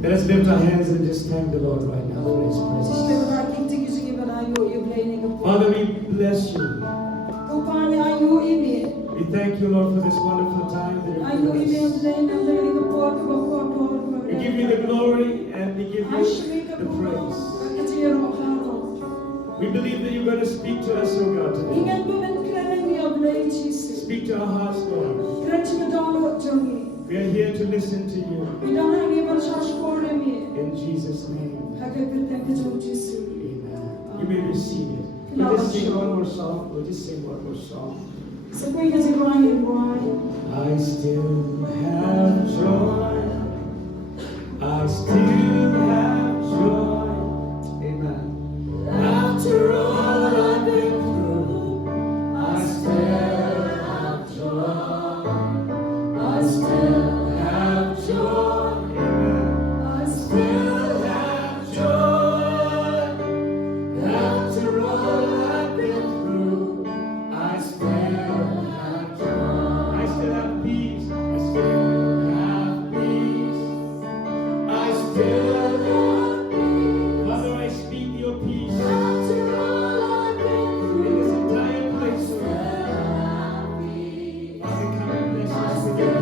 Let us lift our hands and just thank the Lord right now for His presence. Father, we bless you. We thank you, Lord, for this wonderful time that you've given us. We give you the glory and we give you the praise. We believe that you're going to speak to us, oh God, today. Speak to our hearts, Lord. We are here to listen to you. In Jesus' name. Amen. You may be seated. We'll just sing one more song. We'll just sing one more song. I still have joy. I still have joy. Amen. After all I've been through, I still have joy. I still have joy. Amen. I still have joy. After all I've been through, I still have joy. I still have peace. I still have peace. I still have peace. Father, I speak your peace. After all I've been through, in this entire place, Father, come and bless us with your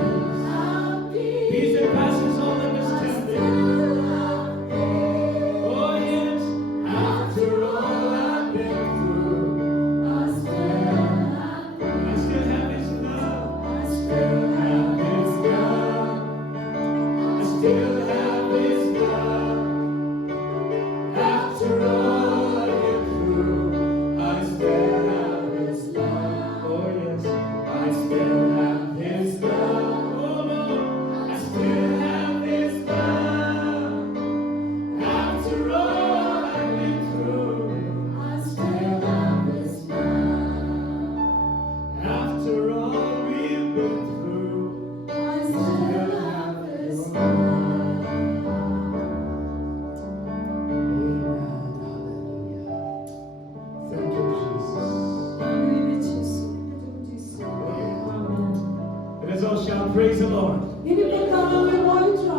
peace. Peace that passes all understanding. Oh yes, after all I've been through, I still have His love. I still have His love. I still have His love. After all I've been through, I still have His love. Oh yes, I still have His love. Oh Lord, I still have His love. After all I've been through, I still have His love. After all we've been through, I still have His love. Amen. Hallelujah. Thank you, Jesus. Let us all shout, praise the Lord.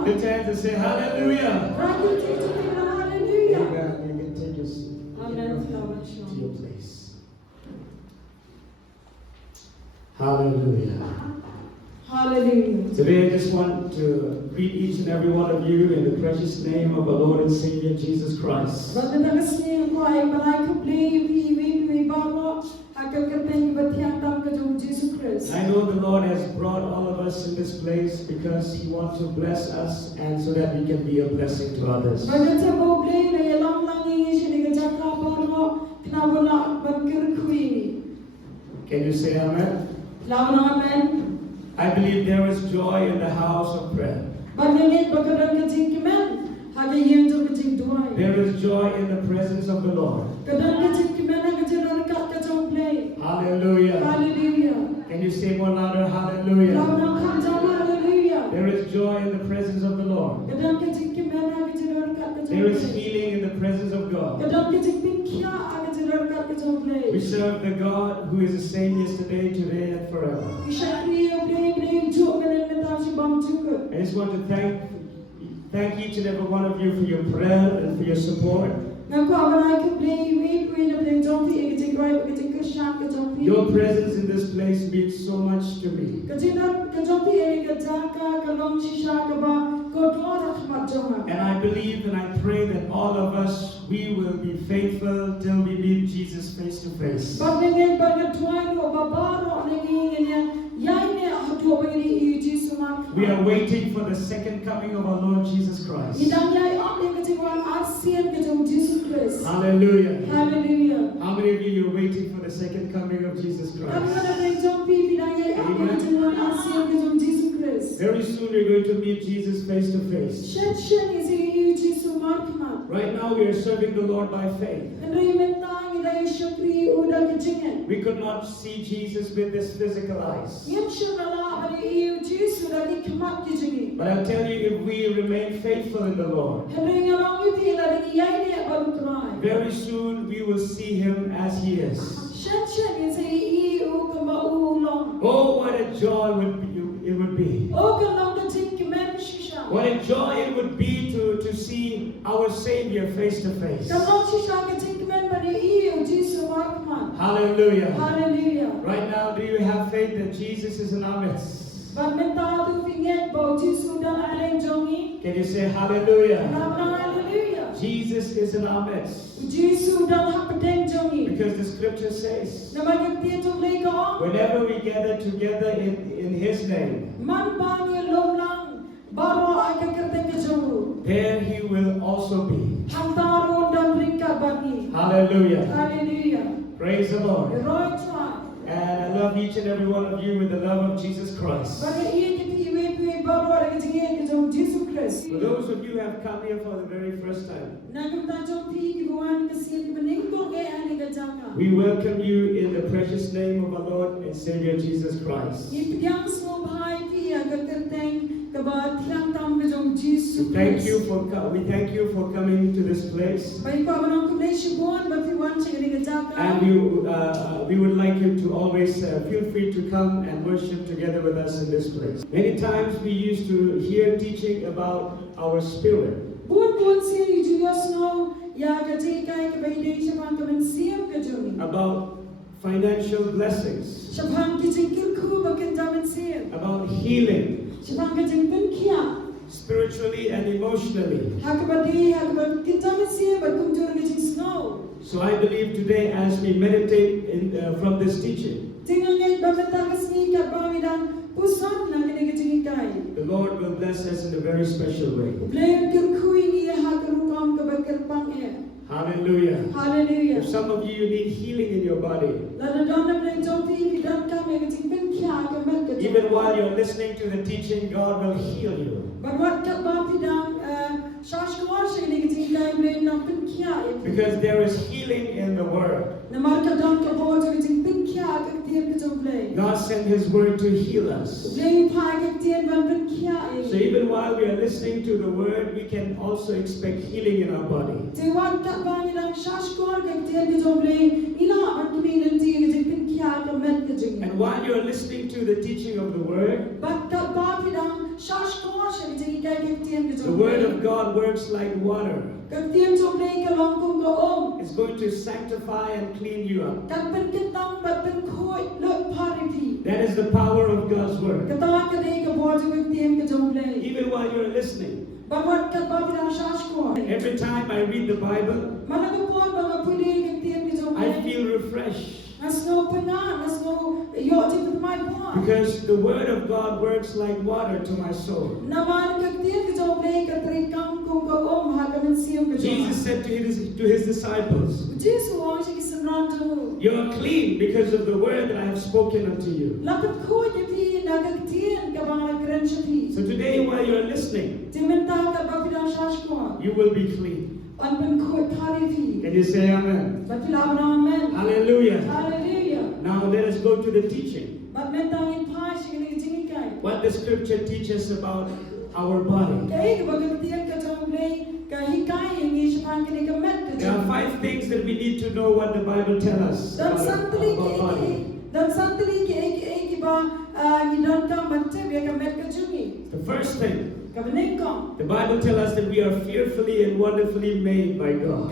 Lift your hands and say hallelujah. Amen. You can take your seat. To your place. Hallelujah. Hallelujah. Today I just want to greet each and every one of you in the precious name of our Lord and Savior Jesus Christ. I know the Lord has brought all of us in this place because He wants to bless us and so that we can be a blessing to others. Can you say amen? I believe there is joy in the house of prayer. There is joy in the presence of the Lord. Hallelujah. Can you say more louder? Hallelujah. There is joy in the presence of the Lord. There is healing in the presence of God. We serve the God who is the same yesterday, today, and forever. I just want to thank each and every one of you for your prayer and for your support. Your presence in this place means so much to me. And I believe and I pray that all of us, we will be faithful till we meet Jesus face to face. We are waiting for the second coming of our Lord Jesus Christ. Hallelujah. Hallelujah. How many of you are waiting for the second coming of Jesus Christ? Very soon we're going to meet Jesus face to face. Right now we are serving the Lord by faith. We could not see Jesus with this physical eyes. But I'll tell you, if we remain faithful in the Lord, very soon we will see Him as He is. Oh, what a joy it would be. What a joy it would be to see our Savior face to face. Hallelujah. Hallelujah. Right now, do you have faith that Jesus is in our midst? Can you say hallelujah? Hallelujah. Jesus is in our midst. Because the scripture says, whenever we gather together in His name, there He will also be. Hallelujah. Hallelujah. Praise the Lord. The right time. And I love each and every one of you with the love of Jesus Christ. For those of you who have come here for the very first time, we welcome you in the precious name of our Lord and Savior Jesus Christ. We thank you for coming to this place. And we would like you to always feel free to come and worship together with us in this place. Many times we used to hear teaching about our spirit. About financial blessings. About healing. Spiritually and emotionally. So I believe today, as we meditate from this teaching, the Lord will bless us in a very special way. Hallelujah. Hallelujah. If some of you need healing in your body, even while you're listening to the teaching, God will heal you. Because there is healing in the Word. God sent His Word to heal us. So even while we are listening to the Word, we can also expect healing in our body. And while you are listening to the teaching of the Word, the Word of God works like water. It's going to sanctify and clean you up. That is the power of God's Word. Even while you're listening, every time I read the Bible, I feel refreshed. Because the Word of God works like water to my soul. Jesus said to his disciples, "You are clean because of the word that I have spoken unto you." So today, while you are listening, you will be clean. Can you say amen? Hallelujah. Hallelujah. Now let us go to the teaching. What the scripture teaches about our body. There are 5 things that we need to know what the Bible tells us about our body. The first thing, the Bible tells us that we are fearfully and wonderfully made by God.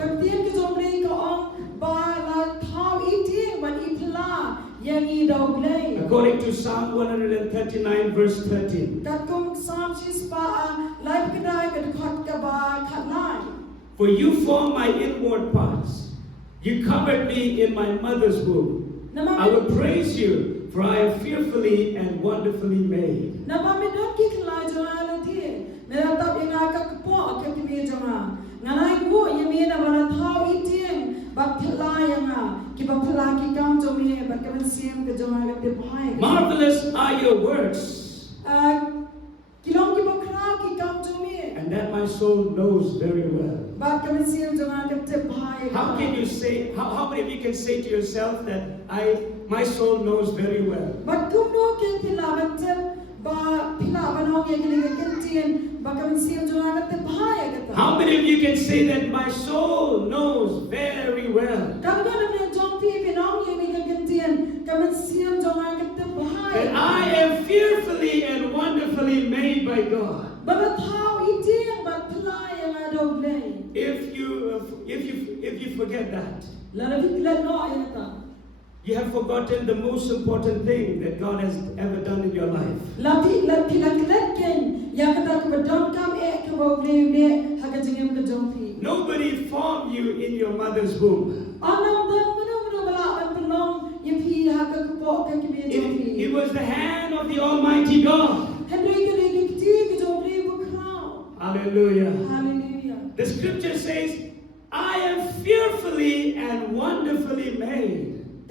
According to Psalm 139 verse 13. For you formed my inward parts. You covered me in my mother's womb. I will praise you, for I am fearfully and wonderfully made. Marvelous are your works, and that my soul knows very well. How can you say? How many of you can say to yourself that my soul knows very well? How many of you can say that my soul knows very well? that I am fearfully and wonderfully made by God. บรรเทาอีเจียงบัดพลายยังอาดอกเลย If you forget that, แล้วเราพิจารณาอย่างต่าง you have forgotten the most important thing that God has ever done in your life. แล้วที่ลักเล็กเก่งอยากจะกระดองกำเอะกระบอกเลี้ยวเนี่ยหากจะยังกระจงพี Nobody formed you in your mother's womb. อันนั้นเดิมมนุษย์เวลามันเป็นน้องยังพีหากกระบอกกันกินจงพี It was the hand of the Almighty God. เห็นด้วยกันเลยกินที่กระจงพีพวกเรา Hallelujah. ฮาเลลูยา The scripture says, I am fearfully and wonderfully made.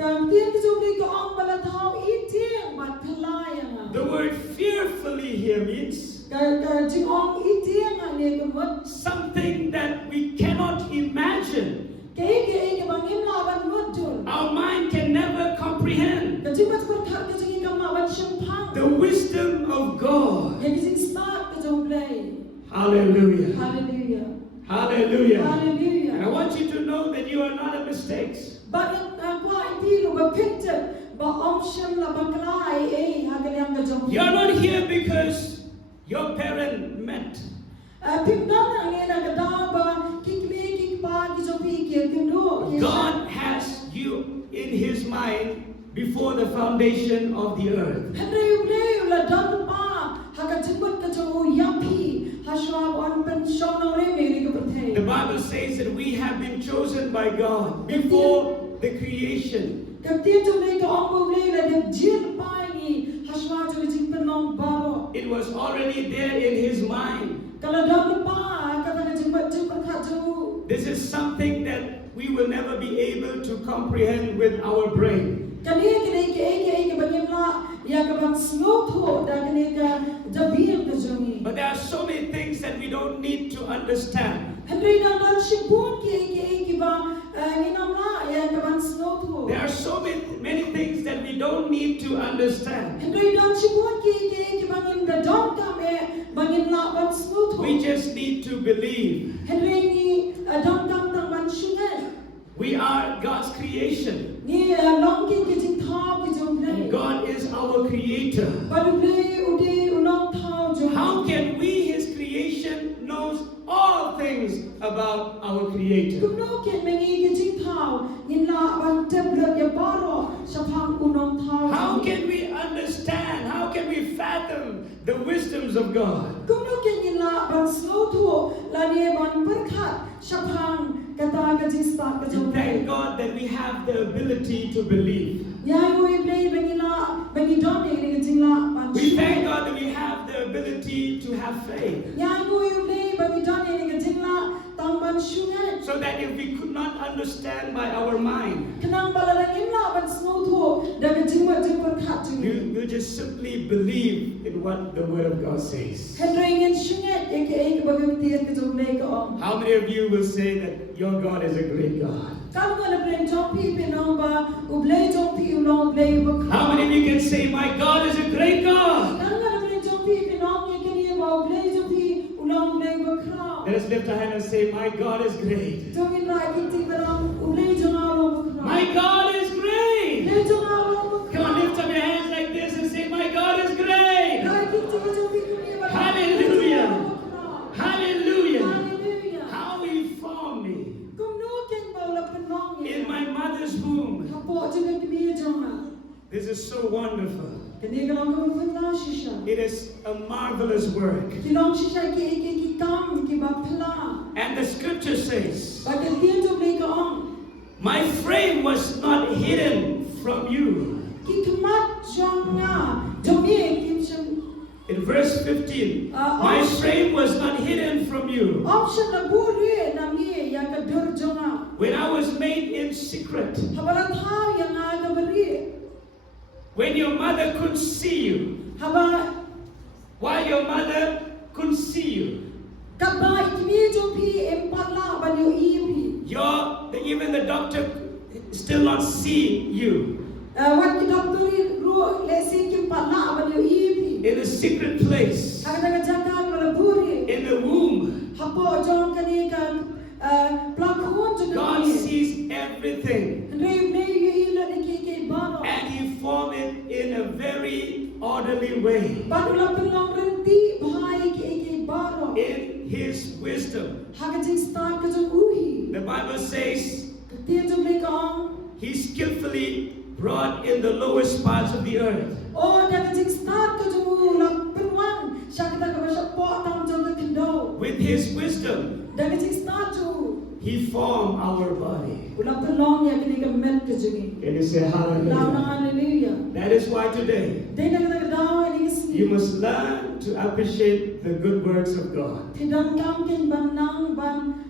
การเตียงกระจงพีก็ออกบรรเทาอีเจียงบัดพลายยัง The word fearfully here means การจึงออกอีเจียงอันนี้ก็มัน something that we cannot imagine. เก๋กับบางยิ้มลาบันมุดจุน Our mind can never comprehend ก็จึงมันคนขัดก็จึงกำมาบันชังพัง the wisdom of God. ยังจึงสตาร์ก็จงเลย Hallelujah. ฮาเลลูยา Hallelujah. ฮาเลลูยา And I want you to know that you are not a mistake. บัดกว่าที่เราบัพิจบ่อมชันละบังกลายหากยังก็จง You are not here because your parent met. พิมพ์นั้นอันนี้นะก็ดาบะคิกเมคิกปาที่จงพี่เกี่ยวกันด้วย God has you in His mind before the foundation of the earth. เห็นเร็วเร็วละดันป้าหากจึงบัดก็จงยับพี่หาชวาบอันเป็นชอนเอาเรเมริกประเทศ The Bible says that we have been chosen by God before the creation. กับเตี้ยจงเลยก็ออกมาเลยละเด็กเจียนไปนี่หาชวาจงจึงเป็นน้องบาร์ It was already there in His mind. ก็ละดันป้าก็ละจึงบัดจึงประคัดจู This is something that we will never be able to comprehend with our brain. กันนี้กันนี้กันบังยังละอยากบังสโลว์ทั่วดังนี้ก็จะบีบก็จงนี้ But there are so many things that we don't need to understand. เห็นด้วยดังชิบุนกี่บังนี่น้ำละอยากบังสโลว์ทั่ว There are so many things that we don't need to understand. เห็นด้วยดังชิบุนกี่บังยังดังกำบังยังละบังสโลว์ทั่ว We just need to believe. เห็นด้วยนี่ดังบังชุนเน We are God's creation. นี่ลองกินกินท้าวกิจงเลย God is our creator. ปันเลยอุดีอุลองท้าวจง How can we, His creation, knows all things about our กุ creator? มโนเกตเมงีกินท้าวยินละบันเจ็บเลือดยาบารอชะพังอุนองท้าว How can we understand? How can we fathom the wisdoms of God? กุมโนเกตยินละบันสโลทัวลาเนียบันเปิดขัดชะพังกะตากะจิสตากะจง We เลย thank God that we have the ability to believe. ยายโวยเบลบันยิละบันยิดอนเองกิจิงละบัน We thank God that we have the ability to have faith. ยายโวยเบลบันยิดอนเองกิจิงละตังบันชุเง So that if we could not understand by our mind, ขณะบาลายิมลาบันสโนทัวดังจิงว่าจิงประคัดจิง we'll just simply believe in what the Word of God says. เห็นเรื่องเงินชุเงเอกบังเตียนกระจกเลยก็ออก How many of you will say that your God is a great God? การเงินเป็นจอมพี่เป็นน้องบาอุเบลจอมพี่อุลองเบลบัก How many of you can say, my God is a great God? การเงินเป็นจอมพี่เป็นน้องยังแค่นี้ว่าอุเบลจอมพี่อุลองเบลบักคราว Let us lift our hand and say, my God is great. จงยินรายกินที่เป็นน้องอุเบลจงอารมณ์บักคราว My God is เบล great. จงอารมณ์บักค Come ราว on, lift up your hands like this and say, my God is great. รายกินที่จอมพี่คนนี้บักคราว Hallelujah. ฮา Hallelujah. เลลูยา How He formed me กุมโนเก่งเบาละเป็นน้องเนี่ย in my mother's womb. ถ้าปอจะเป็นกิบีจงอ่ะ This is so wonderful. กันนี้ก็ลองกับเพื่อนน้าชิชา It is a marvelous work. ที่ลองชิชากี่กำกี่บับพลา And the scripture says, บางทีจงเลยก็อ่อง my frame was not hidden from you. กี่ขมัดจงอ่ะจงมีกิมชัน In verse 15, my frame was not hidden from you. ออปชั่นละบูเรียนามีอยากกระดูจงอ่ะ When I was made in secret, ถ้าบาร์ท้ายังไงกับบรี when your mother couldn't see you, ถ้าบา while your mother couldn't see you, กับบาอีกมีจงพี่เอ็มปัลลาบันยูอีพี even the doctor still not see you. วันที่ด็อกเตอร์รู้เลสิกิมปัลลาบันยูอีพี In a secret place, ถ้ากันจะจัดการละบูเรีย in the womb, ฮับปอจงกันนี้กันปลาโคนจงกัน God นี้ sees everything. เรียบเรียบยี่ละนี่กี่บาร์ And He formed it in a very Baru la pelong renti bahai ke baro. In his wisdom. Hakating start ka jong uhi. The Bible says Katiyan jong le kaong. he skillfully brought in the lowest parts of the earth. Oh, dakating start ka jong la penwan. Siya kita ka ba siya po tam jong ka kendo. With his wisdom, Dakating start jong. he formed our body. Ulang pelong ya kini ka met ka jong. Can you say hallelujah? Hallelujah. That is why today Dahil kita daw ini sini. you must learn to appreciate the good works of God. Tidang kam kin ban nang ban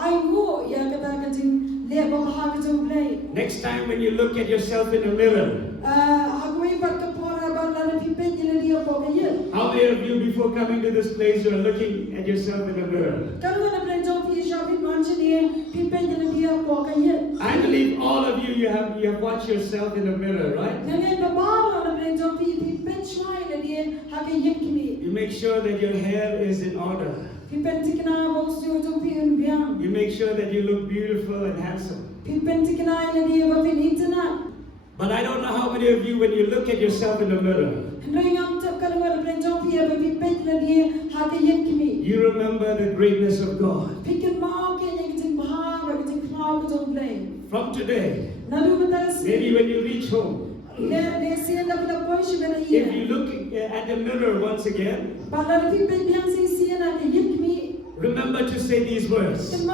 ai ngo ya kata kajing le ba ha ka jong play. Next time when you look at yourself in the mirror, Agui pat ka pora ba la pi pe ni dia po ka ye. how many of you before coming to this place you are looking at yourself in the mirror? Kalau na plan jong pi sha pi man ni pi pe ni dia po ka ye. I believe all of you have watched yourself in the mirror, right? Nang ba ba na plan jong pi pe chwai na dia ha ka ye kini. You make sure that your hair is in order. Pi pe tikna bo su jong pi un biang. You make sure that you look beautiful and handsome. Pi pe tikna na dia ba pi internet. But I don't know how many of you, when you look at yourself in the mirror, you remember the greatness of God. From today, maybe when you reach home, if you look at the mirror once again, remember to say these words.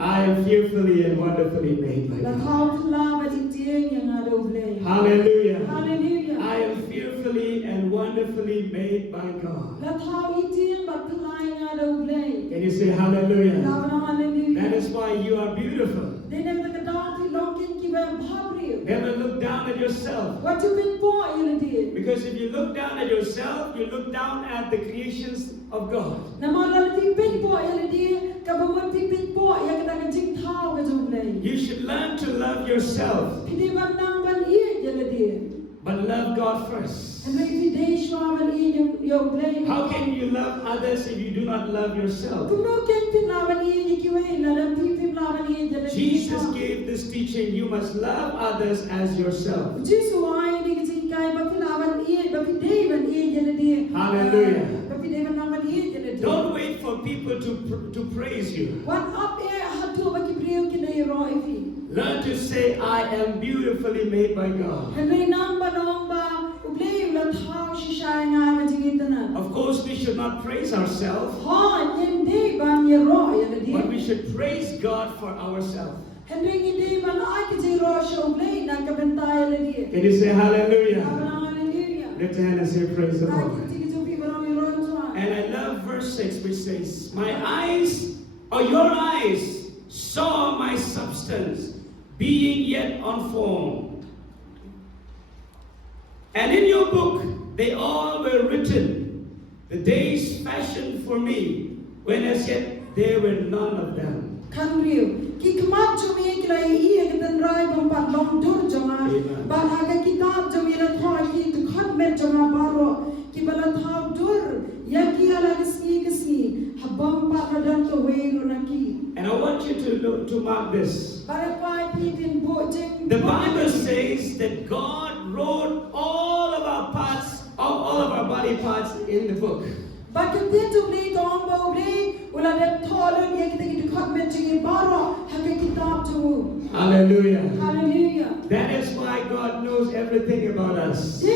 I am fearfully and wonderfully made by God. Hallelujah. Hallelujah. I am fearfully and wonderfully made by God. Can you say hallelujah? That is why you are beautiful. Never look down at yourself. Because if you look down at yourself, you look down at the creations of God. You should learn to love yourself, but love God first. How can you love others if you do not love yourself? Jesus gave this teaching, you must love others as yourself. Hallelujah. Don't wait for people to praise you. Learn to say, I am beautifully made by God. Of course, we should not praise ourselves, but we should praise God for ourselves. Can you say hallelujah? Lift your hand and say praise the Lord. And I love verse 6, which says, my eyes, or your eyes, saw my substance being yet unformed. And in your book, they all were written, the days fashioned for me, when as yet there were none of them. Amen. And I want you to mark this. The Bible says that God wrote all of our parts, all of our body parts in the book. Hallelujah. Hallelujah. That is why God knows everything about us. He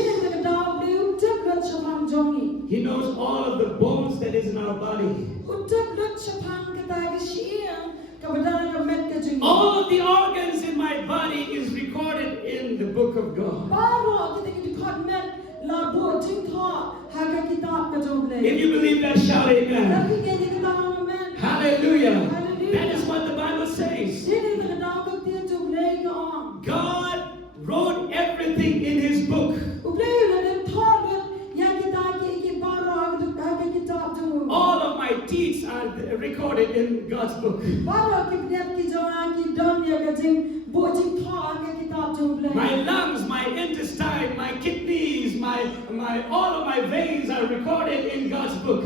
knows all of the bones that is in our body. All of the organs in my body is recorded in the book of God. If you believe that, shout amen. Hallelujah. That is what the Bible says. God wrote everything in his book. All of my deeds are recorded in God's book. My lungs, my intestine, my kidneys, all of my veins are recorded in God's book.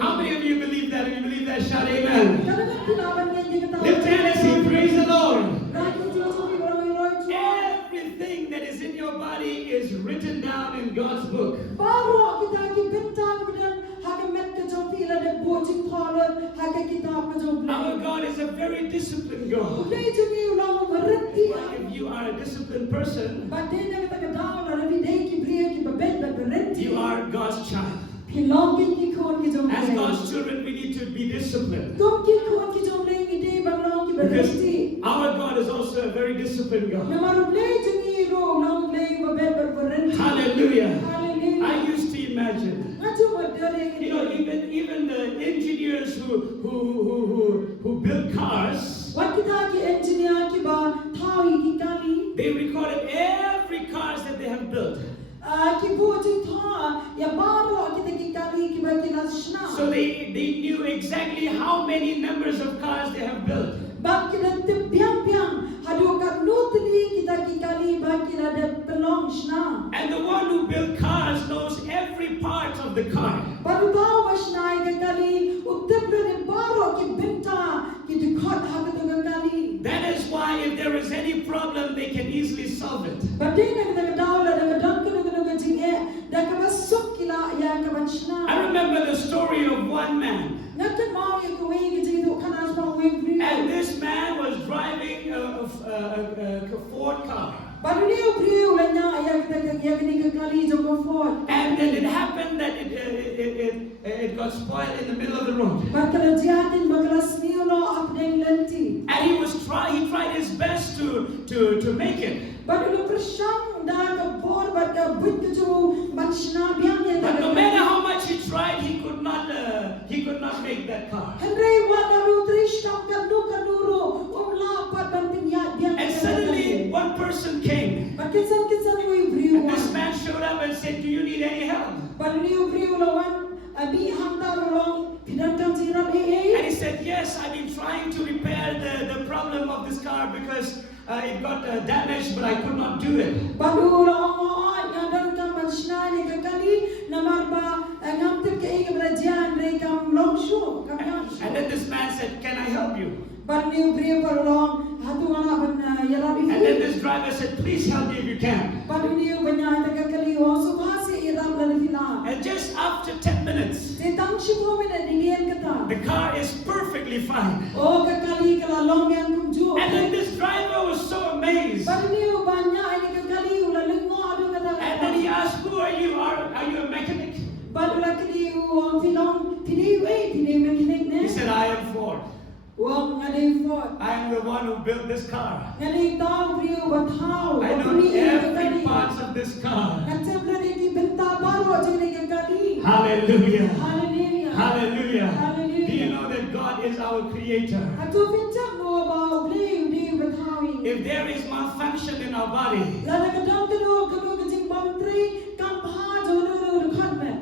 How many of you believe that? If you believe that, shout amen. Lift your hand and say, praise the Lord. Everything that is in your body is written down in God's book. Our God is a very disciplined God. If you are a disciplined person, you are God's child. As God's children, we need to be disciplined. Because our God is also a very disciplined God. Hallelujah. I used to imagine, even the engineers who build cars, they recorded every cars that they have built. So they knew exactly how many numbers of cars they have built. And the one who built cars knows every part of the car. That is why if there is any problem, they can easily solve it. I remember the story of one man. And this man was driving a Ford car. And then it happened that it got spoiled in the middle of the road. And he tried his best to make it. But no matter how much he tried, he could not make that car. And suddenly one person came. And this man showed up and said, do you need any help? And he said, yes, I've been trying to repair the problem of this car because it got damaged, but I could not do it. And then this man said, can I help you? And then this driver said, please help me if you can. And just after 10 minutes, the car is perfectly fine. And then this driver was so amazed. And then he asked, who are you? Are you a mechanic? He said, I am Ford. I am the one who built this car. I know every part of this car. Hallelujah. Hallelujah. Do you know that God is our creator? If there is malfunction in our body,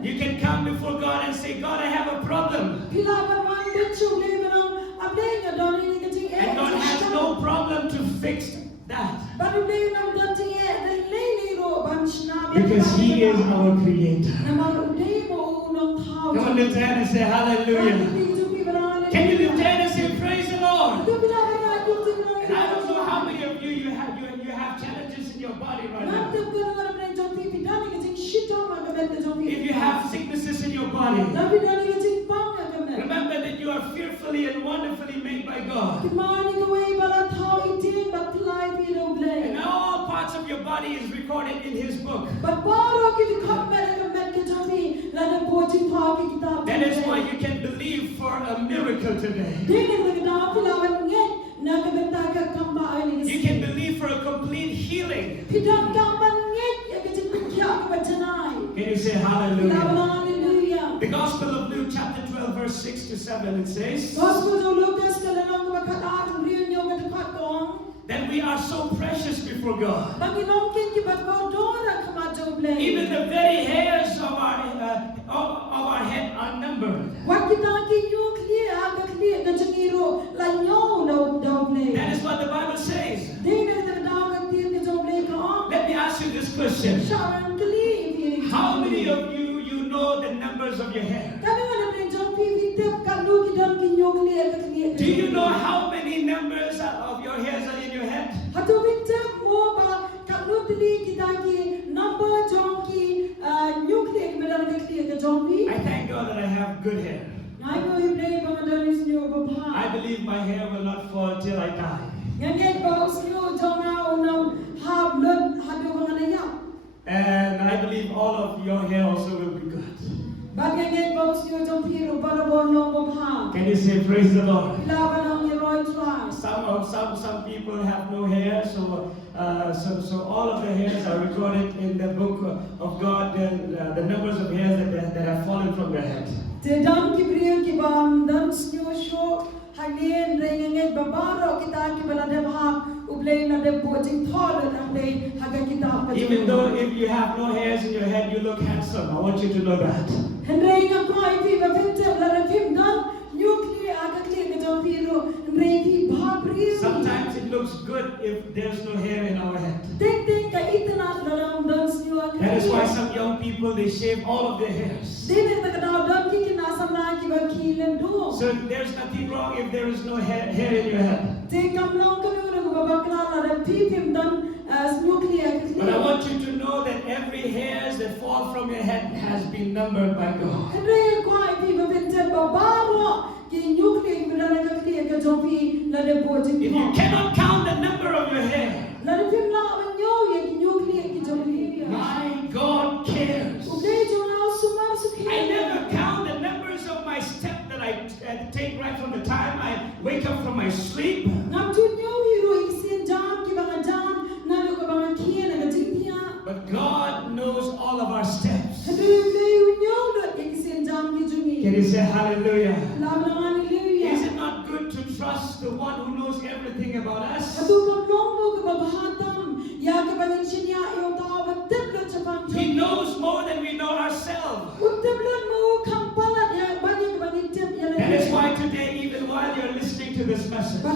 you can come before God and say, God, I have a problem. And God has no problem to fix that. Because He is our creator. Come on, lift your hand and say hallelujah. Can you lift your hand and say praise the Lord? And I don't know how many of you have challenges in your body right now. If you have sicknesses in your body, remember that you are fearfully and wonderfully made by God. And all parts of your body is recorded in His book. That is why you can believe for a miracle today. You can believe for a complete healing. Can you say hallelujah? The Gospel of Luke chapter 12 verse 6 to 7 it says that we are so precious before God. Even the very hairs of our head are numbered. That is what the Bible says. Let me ask you this question. How many of you know the numbers of your hair? nuclear ka clear. Do you know how many numbers of your hairs are in your head? Hatu winter mo ba kanutli kita ki number jongngi nuclear ka ka clear ka jongngi. I thank God that I have good hair. Ngai mo iblay ba madalis niyo ba pa. I believe my hair will not fall till I die. Ngai ba usniyo jonga unang hab lut hadu ba naya. And I believe all of your hair also will be good. But ngai ba usniyo jongpiro para bono ba pa. Can you say praise the Lord? Laban ang Roy Try. Some people have no hair, so all of the hairs are recorded in the book of God, the numbers of hairs that have fallen from their head. Te dam kibriyo ki bam dam snyo sho hagin rengenget babaro kita ki balade bhab ublay na de bojing tholet ambe haga kita pa. Even though if you have no hairs in your head, you look handsome. I want you to know that. Henrenga ko ifi ba fitte la phim dan nuclear aga kli ka jom piro revi bhabri. Sometimes it looks good if there's no hair in our head. Tek tek ka itna dalam dan snyo aga. That is why some young people, they shave all of their hairs. Dine ta daw dam ki kinasam na ki ba kilem do. So there's nothing wrong if there is no hair in your head. Te kam long ka no ko babakla la phim dan nuclear. But I want you to know that every hair that falls from your head has been numbered by God. Henrenga ko ifi ba fitte babaro ki nuclear balade ka clear ka jom pi la de bojing. If you cannot count the number of your hair, La de phim la ba nyo ye ki nuclear ki jom pi. my God cares. Ublay jom na sumam sukhe. I never count the numbers of my step that I take right from the time I wake up from my sleep. Nam tu nyo hiro iksin jam ki banga jam na lo ka banga kien na jingpia. But God knows all of our steps. Hadu ublay nyo lo iksin jam ki jumi. Can you say hallelujah? La banga hallelujah. Is it not good to trust the one who knows everything about us? Hadu kam long mo ka babahatam ya ka banga chinya yo ta ba teblo chapang. He knows more than we know ourselves. Uteblo mo kam palat ya banga ka banga teb ya. That is why today, even while you're listening to this message, I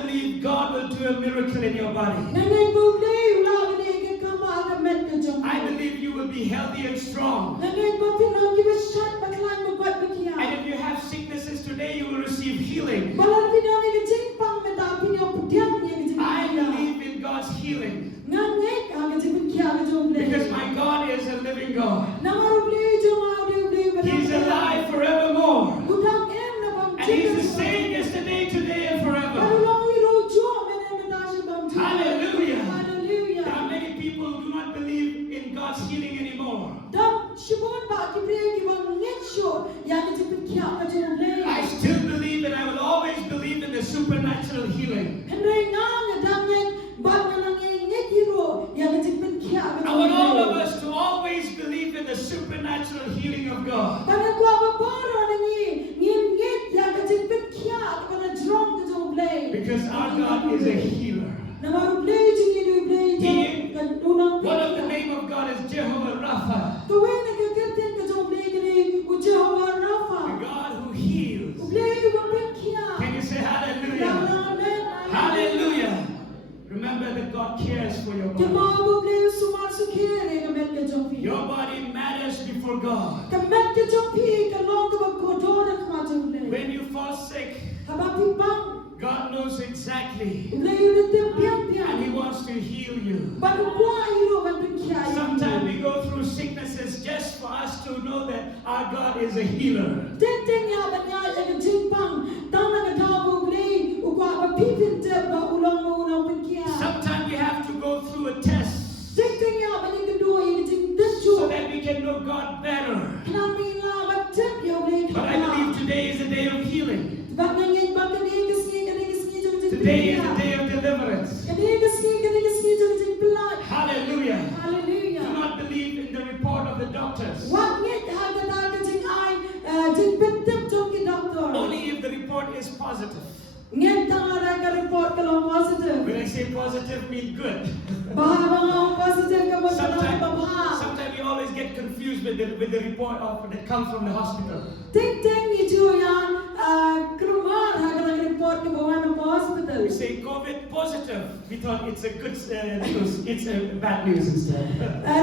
believe God will do a miracle in your body. I believe you will be healthy and strong. And if you have sicknesses today, you will receive healing. I believe in God's healing because my God is a living God. He's alive forevermore. And He's the same yesterday, today, and forever. Hallelujah. There are many people who do not believe in God's healing anymore. I still believe and I will always believe in the supernatural healing. I want all of us to always believe in the supernatural healing of God. Because our God is a healer. One of the name of God is Jehovah Rapha, the God who heals. Can you say hallelujah? Hallelujah. Remember that God cares for your body. Your body matters before God. When you fall sick, God knows exactly, and He wants to heal you. Sometimes we go through sicknesses just for us to know that our God is a healer. Sometimes we have to go through a test so that we can know God better. But I believe today is a day of healing. Today is a day of deliverance. Hallelujah. Do not believe in the report of the doctors. Only if the report is positive. When I say positive, mean good. Sometimes we always get confused with the report that comes from the hospital. We say COVID positive. We thought it's a good news. It's a bad news instead.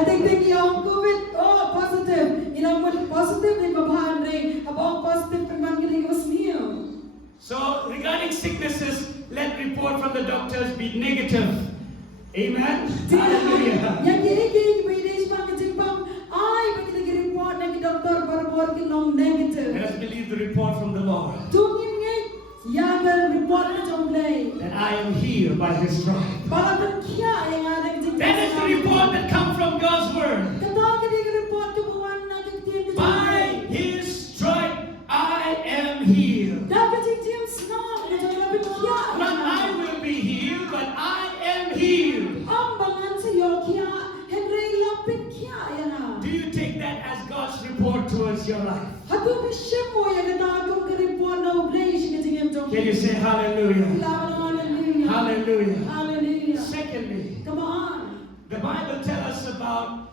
Ting yang COVID positive. Yang mo positive ni babahan rin. Abang positive pagman kini ko sniyo. So regarding sicknesses, let report from the doctors be negative. Amen. Hallelujah. Yang kini British bang kecimpang ay bagi report na doktor baru kinong negative. Let us believe the report from the Lord. Tungin ngay yang report na jomlay. That I am healed by His stripes. Para berkia yang ada kecimpang. That is the report that comes from God's word. Kata kini report kebuan na kecimpang. By His stripe I am healed. Dapat kecimpang senang kecimpang berkia. Not I will be healed, but I am healed. Ambangan sayo kia Henry lapin kia yana. Do you take that as God's report towards your life? Hatu bishemo ya kata akong report na ublesh kecimpang jom. Can you say hallelujah? Hallelujah. Hallelujah. Hallelujah. Secondly, Come on. the Bible tells us about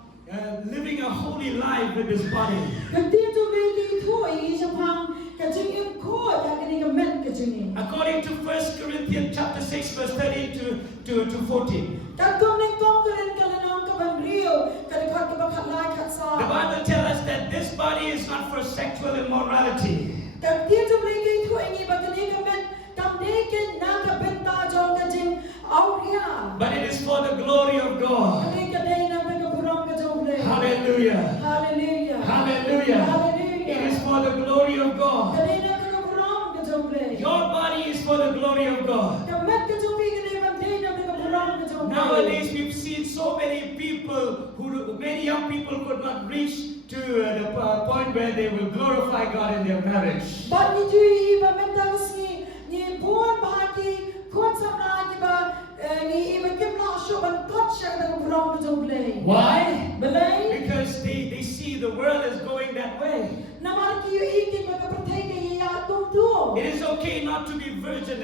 living a holy life with this body. Ketika tu bagi thoi shaphang kecingin ko ya kini kemet kecingin. According to 1 Corinthians chapter 6 verse 13 to 14. Katom ning kong keren kalanong kaban rio kadikot kabakat lai katsa. The Bible tells us that this body is not for sexual immorality. Ketika tu bagi thoi ni bakani kemet kamdekin na kabenta jong kecing auria. But it is for the glory of God. Kini kadai na pagkaburong kejong le. Hallelujah. Hallelujah. Hallelujah. Hallelujah. It is for the glory of God. Kadai na pagkaburong kejong le. Your body is for the glory of God. Kemet kejong kadai kadai na pagkaburong kejong le. Nowadays we've seen so many people many young people could not reach to the point where they will glorify God in their marriage. But ni jui ba mentang ni buon bahagi kon samna ni ba ni iba kimla sho ban tot sha da brong do blay. Why? Belay Because they see the world is going that way. namar ki yu ikin ba kapatay ni ya tum tu. It is okay not to be virgin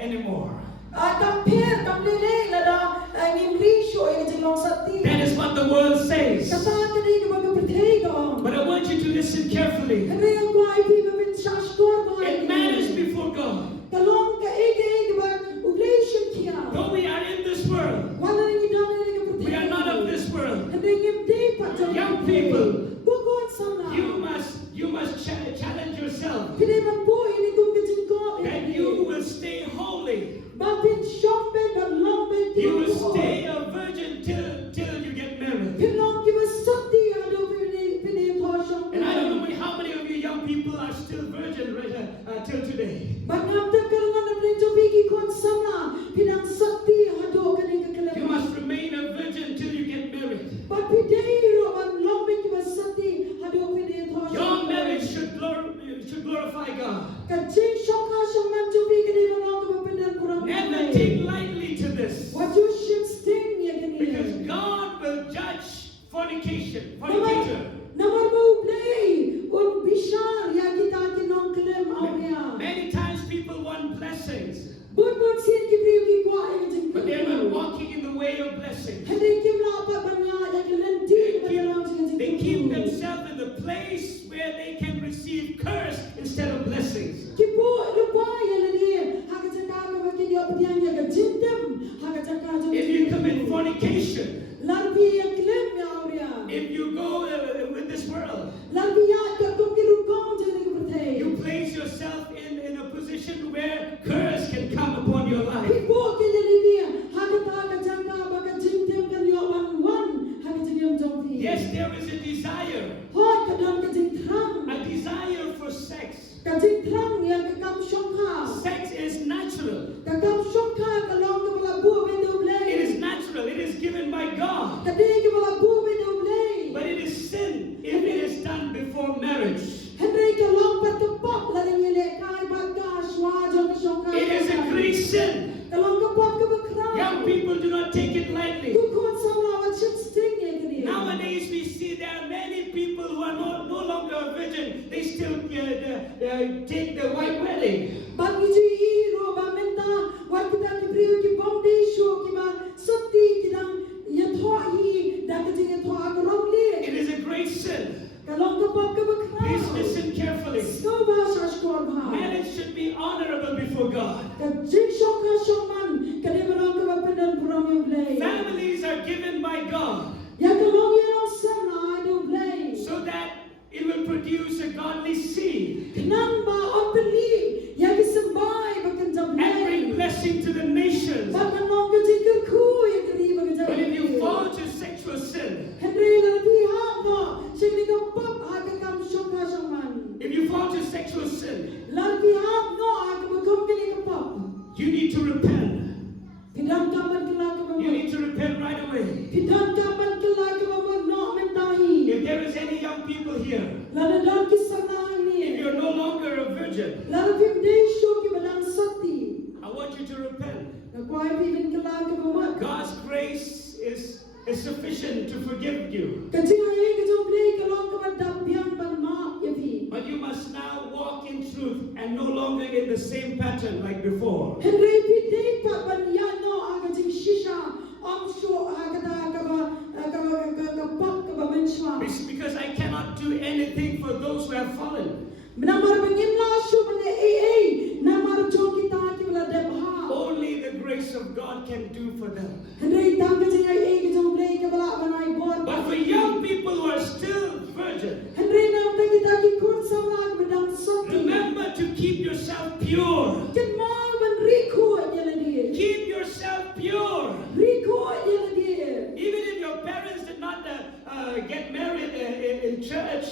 anymore. Kampir kamlele la da ni risho ya jilong sati. That is what the world says. Kata kani ka ba kapatay ko. But I want you to listen carefully. Kani ang kwai pi ba bin shashtor ko. It matters before God. Kalong ka ege ba ublation kia. Though we are in this world, Wala ni dan ni kapatay. we are not of this world. Kani ngim day pa jong. Young people, Bukod sana. you must challenge yourself Kini man po ini kung kajingko. that you will stay holy. Babin shoppe ban lombe You will stay a virgin till you get married. Pinong ki basati ado pini poshong. And I don't know how many of you young people are still virgin till today. Bangam ta karangan na prin tubigi kon sana pinang sati ado kani kakalam. You must remain a virgin till you get married. Papideiro ban lombe ki basati ado pini poshong. Your marriage should glorify God. Kajing shokha shongman tubigi ni manong ka pinan kurang. Never take lightly to this. What you should sting ya kani. Because God will judge fornicator. Namar mo play un bishar ya kita kinong kalem auya. Many times people want blessings, Bun sin ki priyo ki kwa ay jing. but they're not walking in the way of blessing. Hindi kim la pa banya ya kilen di ba lang jing. They keep themselves in the place where they can receive curse instead of blessings. Kipo lupa ya lani haga jaka ka bakin yo padian ya ka jindem haga jaka jing. If you commit fornication, Larbi ya klem ya auya. if you go with this world, Larbi ya ka tum ki rukong jing ki bertay. you place yourself in a position where curse can come upon your life. Kipo ki lani haga ta ka jaka ba ka jindem kan yo wan haga jing yam jong pi. Yes, there is a desire Hoi ka dam ka jing trang. for sex. Ka jing trang ya ka kam shongha. Sex is natural. Ka kam shongha ka long ka bala bu ben do blay. It is natural. It is given by God. Kadai bala bu ben do blay. But it is sin if it is done before marriage. Henry ka long par ka pop la ni le kai ba ka shwa jong ka shongha. It is a great sin. Ka long ka pop ka ba kra. Young people do not take it lightly. Ku kon sam la wa chip sting ye kini. Nowadays we see there are many people who are no longer virgin. They still take the white wedding. Bang ji ro ba menta wa kita ki priyo ki bom de sho ki ba sati ki dang ye thwa hi da ka jing ye thwa ka rom le. It is a great sin. Ka long ka pop ka ba kra. Please listen carefully. Go ba shash kor ba. Marriage should be honorable before God. Ka jing shongha shongman are given by God Ya ka long ya long sam na do blay. so that it will produce a godly seed Nang ba on beli ya ki sambai ba kan jab and bring lay. blessing to the nations. Ba kan long ka jikir ku ya ka ri ba ka jab. But if you fall to sexual sin, Henry la pi ha no sing ni ka pop ha ka kam shong ka shong man. if you fall to sexual sin, La pi ha no ha ka ba kom ka ni ka pop. you need to repent. Pidam ka man ka la ka ba. You need to repent right away. Pidam ka man ka la ka ba no men tahi. If there is any young people here, La na dam ki sana ni. if you're no longer a virgin, La na pim dei sho ki ba dang sati. I want you to repent. Na kwai pi bin ka la ka ba ma. God's grace is sufficient to forgive you. Ka jing ai ka jom play ka long ka ba dam biang ban ma ya pi. But you must now walk in truth and no longer in the same pattern like before. Henry pi dei pa ban ya no a ka jing shisha. Am sho a ka da ka ba ka pop ka ba men shwa. It's because I cannot do anything for those who have fallen. Namar bangin la shu ban ei namar jo ki ta ki la de ha. Only the grace of God can do for them. Henry tam ka jing ai ka jom play ka bala ban ai bor. But for young people who are still virgin, Henry nam ta ki kun sa la ka ba dang sati. remember to keep yourself pure. Ken ma ban riko ya la di. Keep yourself pure. Riko ya la di. Even if your parents did not get married in church,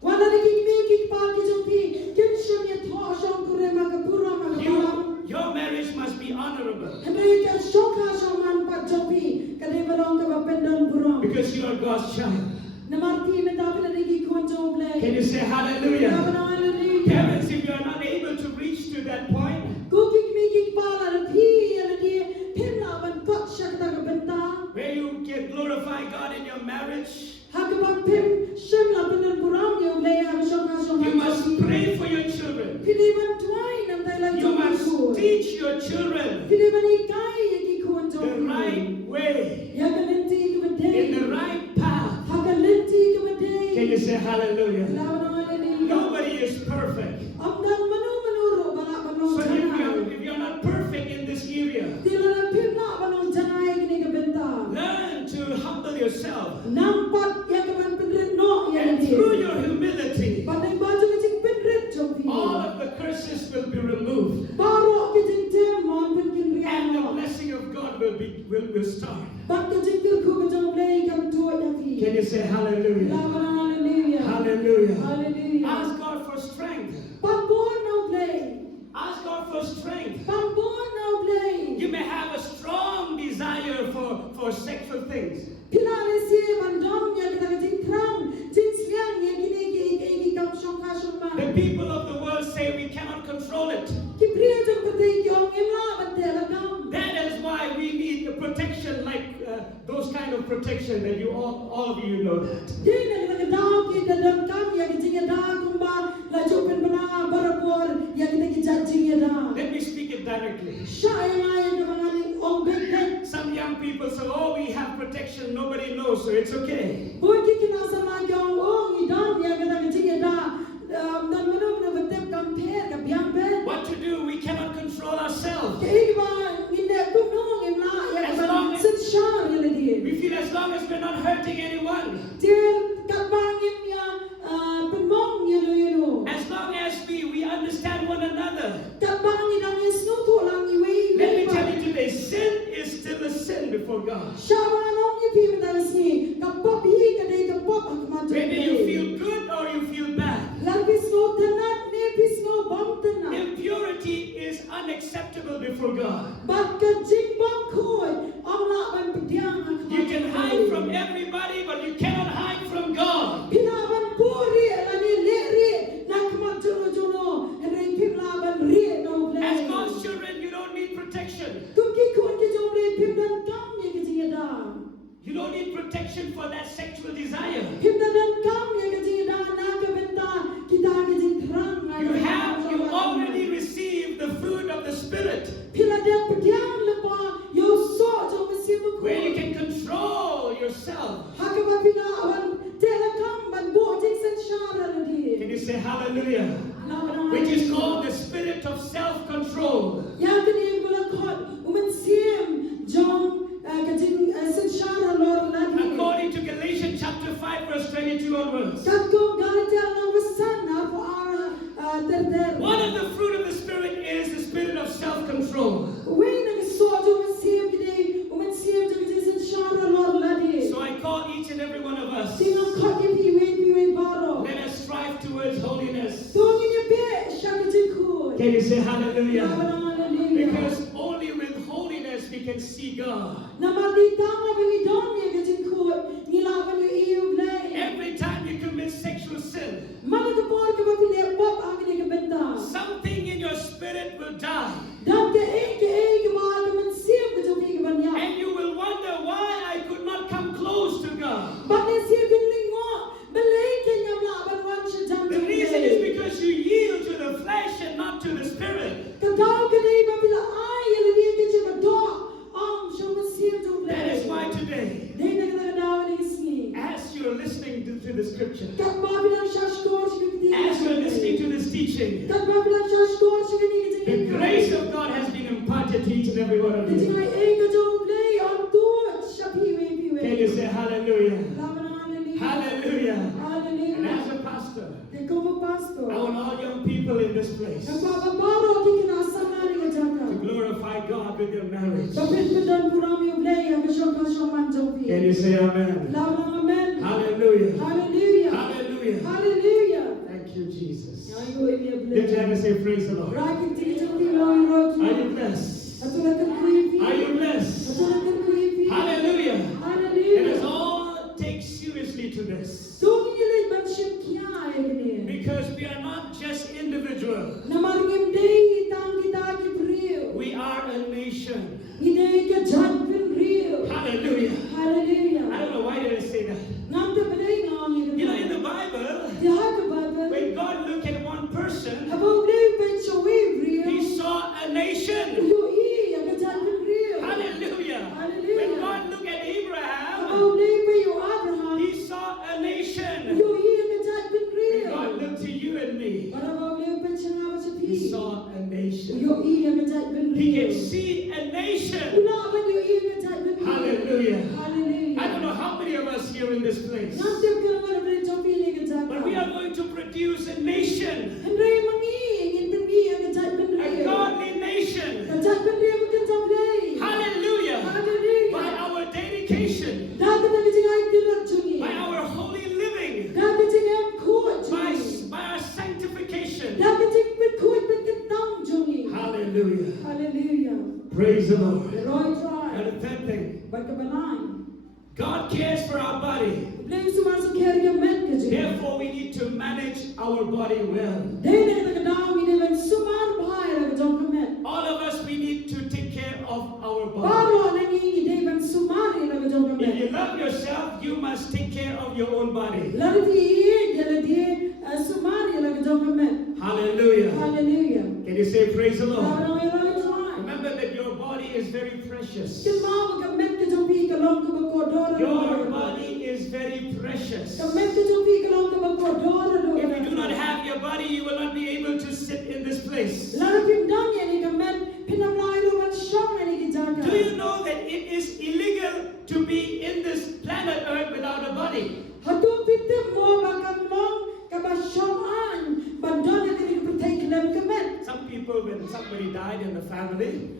Wala na kik pa ki jom pi ken shon ya tho shon ku re ma ka pura ma ka pura. your marriage must be honorable Henry ka shon ka shon man pa jom pi ka de balong ka ba pendan pura. because you are God's child. Namarti me ta pila ki kun jom play. Can you say hallelujah? Hallelujah. Parents, if you are not able to reach to that point, Ko kik pa la na pi ya la di pin la ban kot shak ta ka benta. where you can glorify God in your marriage, Ha ka ba pim shem la pendan pura ya le ya shon ka shon you man. must pray for your children. Pili ban twai nam tai la You jom must ku. teach your children Pili ban ikai ya ki kun jom. the right way, Ya ka lenti ka ba in the de. right path. Ha ka lenti ka ba de. Can you say hallelujah? Hallelujah. Nobody is perfect. Am dan manuro bala banong So janai. if you're not perfect in this area, Tila na pimna banong janai kini ka benta. learn to humble yourself. Nampat ya ka ban pinrit no ya And ni. through your humility, Panay baju ka jing pinrit jom pi. all of the curses will be removed. Baro ka jing tem mon pin kin And the riano. blessing of God will start. Bat ka jing kir ku ka jom play kam tu ya pi. Can you say hallelujah? Hallelujah. Hallelujah. Hallelujah. Ask God for strength. Pambon no play. Ask God for strength. Pambon no play. You may have a strong desire for sexual things. Pilare si bandong ya kita jing trang jing siang ya kini ki kam shong ka shong The man. people of the world say we cannot control it. Ki priya jong pati yong imla bante la kam. That is why we need the protection like those kind of protection that you all of you know that. Jing na kita daw ki dadam kam ya ki jing da kumba la jupen bana barapor ya kita ki judging ya da. Let me speak it directly. Sha ya ya ka mangali ong big big. Some young people say, oh, we have protection, nobody knows, so it's okay. Boy ki kina sama kyong ong idan ya kita ki jing da. Dan manu manu betem kam pher ka biang pe. What to do? We cannot control ourselves. Ki ba inde kunong imla ya As ka long as- sit shar ya le di. We feel as long as we're not hurting anyone, Til kabangin ya pemong you. as long as we understand one another. Kabangin ang isno to lang iwi. Let me tell you today, sin is still a sin before God. Shaban ang ipi madalasi. Kapop hi kadai kapop ang kumadyo. Whether you feel good or you feel bad. Labis no tanat ne bis no bang tanat. Impurity is unacceptable before God. Bat ka jing bang koy. Ang laban pediang ang kumadyo. You can hide from everybody, but you cannot hide from God. Pinaban puri alani leri. Na kumadyo jono. Henry pinaban ri no blay. As God's children, you don't need protection. Kumki kun ki jomle pimdan kam ye ki jingeda. You don't need protection for that sexual desire. Pimdan kam ye ki jingeda na ka benta kita ki jing thrang. You already received the fruit of the Spirit. Pila dia pediang lepa control. So I call each and every one of us. Let us strive towards holiness. Can you say hallelujah? Because only with holiness we can see God. Every time you commit sexual sin, something in your spirit will die. And you will wonder why I could not come close to God. The reason is because you yield to the flesh and not to the spirit. That is why today, as you're listening to the scripture, as you're listening to this teaching, the grace of God has been imparted to each and every one of you. Can you say hallelujah? Hallelujah. And as a pastor, I want all young people in this place to glorify God with your marriage. Can you say amen? Hallelujah. Hallelujah. Hallelujah. Hallelujah. Thank you, Jesus. Lift Lift your hand and say praise the Lord. Are you blessed? Are you blessed? Hallelujah. Let us all take seriously to this. Because we are not just individual. We are a nation. Hallelujah. Hallelujah. I don't know why did I say that. You know, in the Bible, when God looked at one person, He saw a nation. Hallelujah. When God looked at Abraham, He saw a nation. When God looked to you and me, He saw a nation. He can see a nation. Hallelujah. I don't know how many of us here in this place, but we are going to produce a nation, a godly nation. Hallelujah. By our dedication, by our holy living, by our sanctification. Hallelujah. Hallelujah. Praise the Lord. The Lord And the third thing, God cares for our body. Therefore, we need to manage our body well. All of us, we need to take care of our body. If you love yourself, you must take care of your own body. Hallelujah. Hallelujah. Can you say praise the Lord? Hallelujah. Remember that your body is very precious. Your Your body is very precious. If you do not have your body, you will not be able to sit in this place. Do you know that it is illegal to be in this planet Earth without a body? Some people, when somebody died in the family,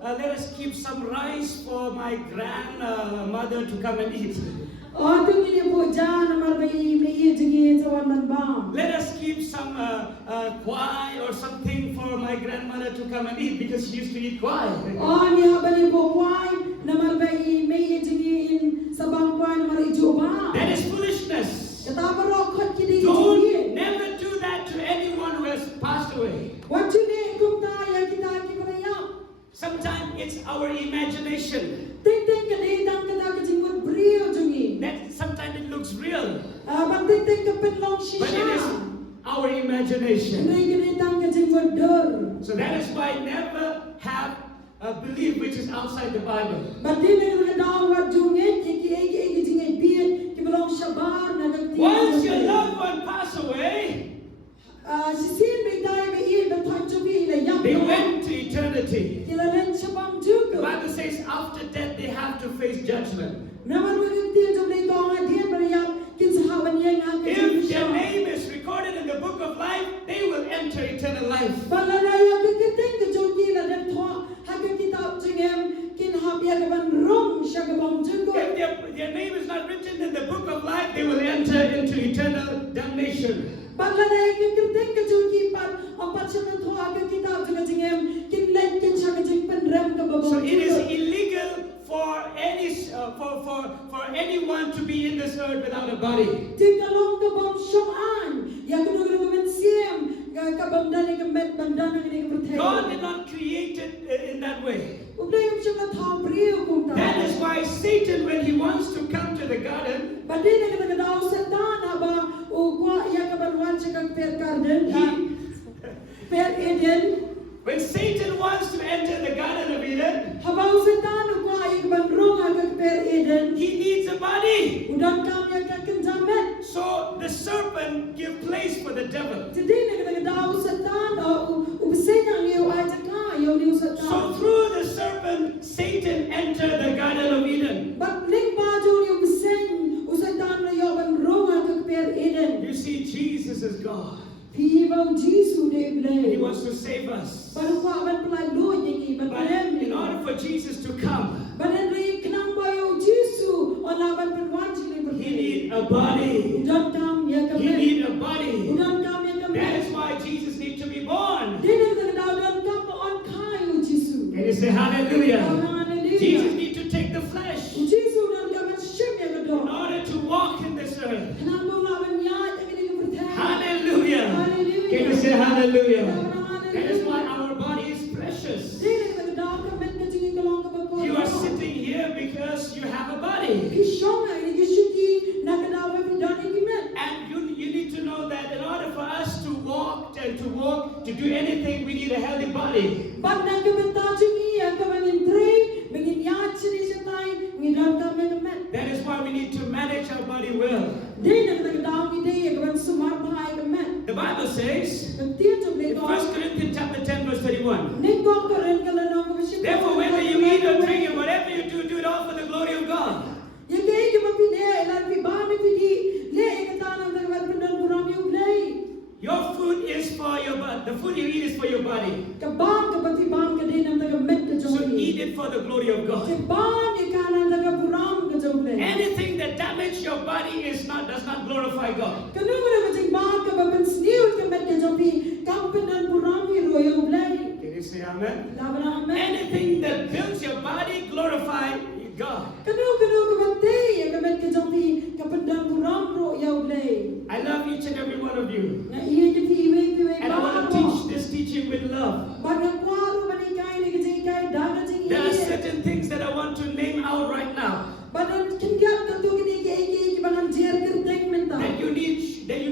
let us keep some rice for my grandmother to come and eat. Let us keep some kwai or something for my grandmother to come and eat because she used to eat kwai. That is foolishness. Don't never do that to anyone who has passed away. Sometimes it's our imagination. That sometimes it looks real, but it is our imagination. So that is why never have a belief which is outside the Bible. Once your loved one pass away, they went to eternity. The Bible says after death they have to face judgment. If their name is recorded in the book eternal life. Baladaya keketing kejongi la dem thoa hake kitab jengem kin hab ya gaban rom shagabam jungo. If their name is not written in the book of life, they will enter into eternal damnation. Baladaya keketing kejongi pat ampat shaman thoa hake kitab jengem kin lek kin shagajing penrem kababam. So it is illegal for anyone to be in this earth without a body. Tikalong kabam shoman ya kuno gaban siem kabam dani kamet bandana ni kaberthe. God did not create it in that way. Ublayum shama thau priyo kumta. That is why Satan, when he wants to come to the garden, Badina ka daw setan aba o kwa ya kaban wan shakang per garden per Eden. when Satan wants to enter the Garden of Eden, Habaw setan o kwa ya kaban rong hagag per Eden. he needs a body. Udan kam ya kakin jamet. So the serpent give place for the devil. Tidina ka daw setan o ubsenyang yu ajaka yu ni setan. So through the serpent, Satan entered the Garden of Eden. But ning baju yu ubseny usetan na yu ban rong hagag per Eden. You see, Jesus is God. Pibaw Jisu de He blay. wants to save us. Baru kwa ban pelai lu yengi ban But pelem. in order for Jesus to come, Badan ri kenang bayo Jisu olaban penwanci ni he berkini. need a body. Udan kam ya He kamet. need a body. Udan kam ya That kamet. is why Jesus need to be born. Dina ka daw udan kam pa on kayo Jisu. Can you say hallelujah? Hallelujah. Jesus need to take the flesh Jisu udan kam shem ya in kado. order to walk in this earth. Kenang bawa laban nyat yang ini bertanya. Hallelujah. Hallelujah. Can you say hallelujah? Hallelujah. That is why our body is precious. Dina ka daw kamet ka jingi kalong ka bako. You are sitting here because you have a body. Kishonga ini kishiki na ka daw bidan ikimet. And you need to know that in order for us to walk, to do anything, we need a healthy body. Pag nagkabentajingi ya kamanintri, bengin yat sini setay, ngidan kami kamet. That is why we need to manage our body well. Di na nagdaw ide ya kaman sumarbahay kamet. The Bible says Nagtiyan sa in blito. 1 Corinthians chapter 10 verse 31. Ningkong ka rin ka lang ang kamasip. Therefore, whether you eat or drink and whatever you do, do it all for the glory of God. Yung kaya yung mapili, ilan pibami pili, le, ikatanang nagawad pindan kurang yung play. Your food is for your body. The food you eat is for your body. Kabang kapag pibam ka din ang nagamet ka So jong eat it for the glory of God. Kabang ikanan nagaburam ka jong play. Anything that damages your body does not glorify God. Kanung na kajing bang kapag pansniw kamet ka jong pi, kampinan buram hiro yung play. Can you say amen? Laban ang amet. Anything that builds your body glorify God. Kanung kabante, yung kamet ka jong pi, kapandan buram ro yung play. I love each and every one of you. Na iya yung piwe And I want to teach this teaching with love. Bagang kwaro manikay ni kajing ikay, dagat jing There are iya. certain things that I want to name out right now Badan kingat ka tu kini ke kibangan jer kerteng menta. that you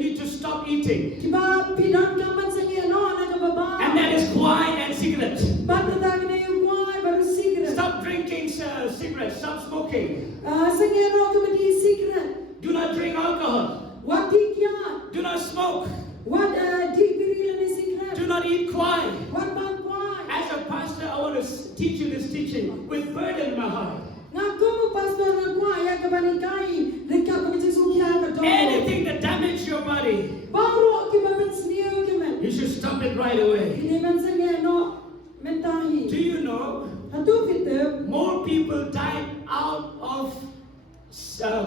need to stop eating. Kiba pidan kaman sa iya no na ka baba. And that is wine and cigarette. Badan ta kini yung kuai baru secret. Stop drinking cigarettes. Stop smoking. Sa iya no ka mati secret. Do not drink alcohol. What kya? Do not smoke. What di pirila ni secret? Do not eat kwai. What bang kuai? As a pastor, I want to teach you this teaching with burden in my heart. Nga kumu pastor nga kuai ya ka banikai. Reka ka mati sukya ka do. Anything that damages your body, Baru kiba mensniyo kimen. you should stop it right away. Ini men sa iya no mentahi. Do you know Hatu kita more people died out of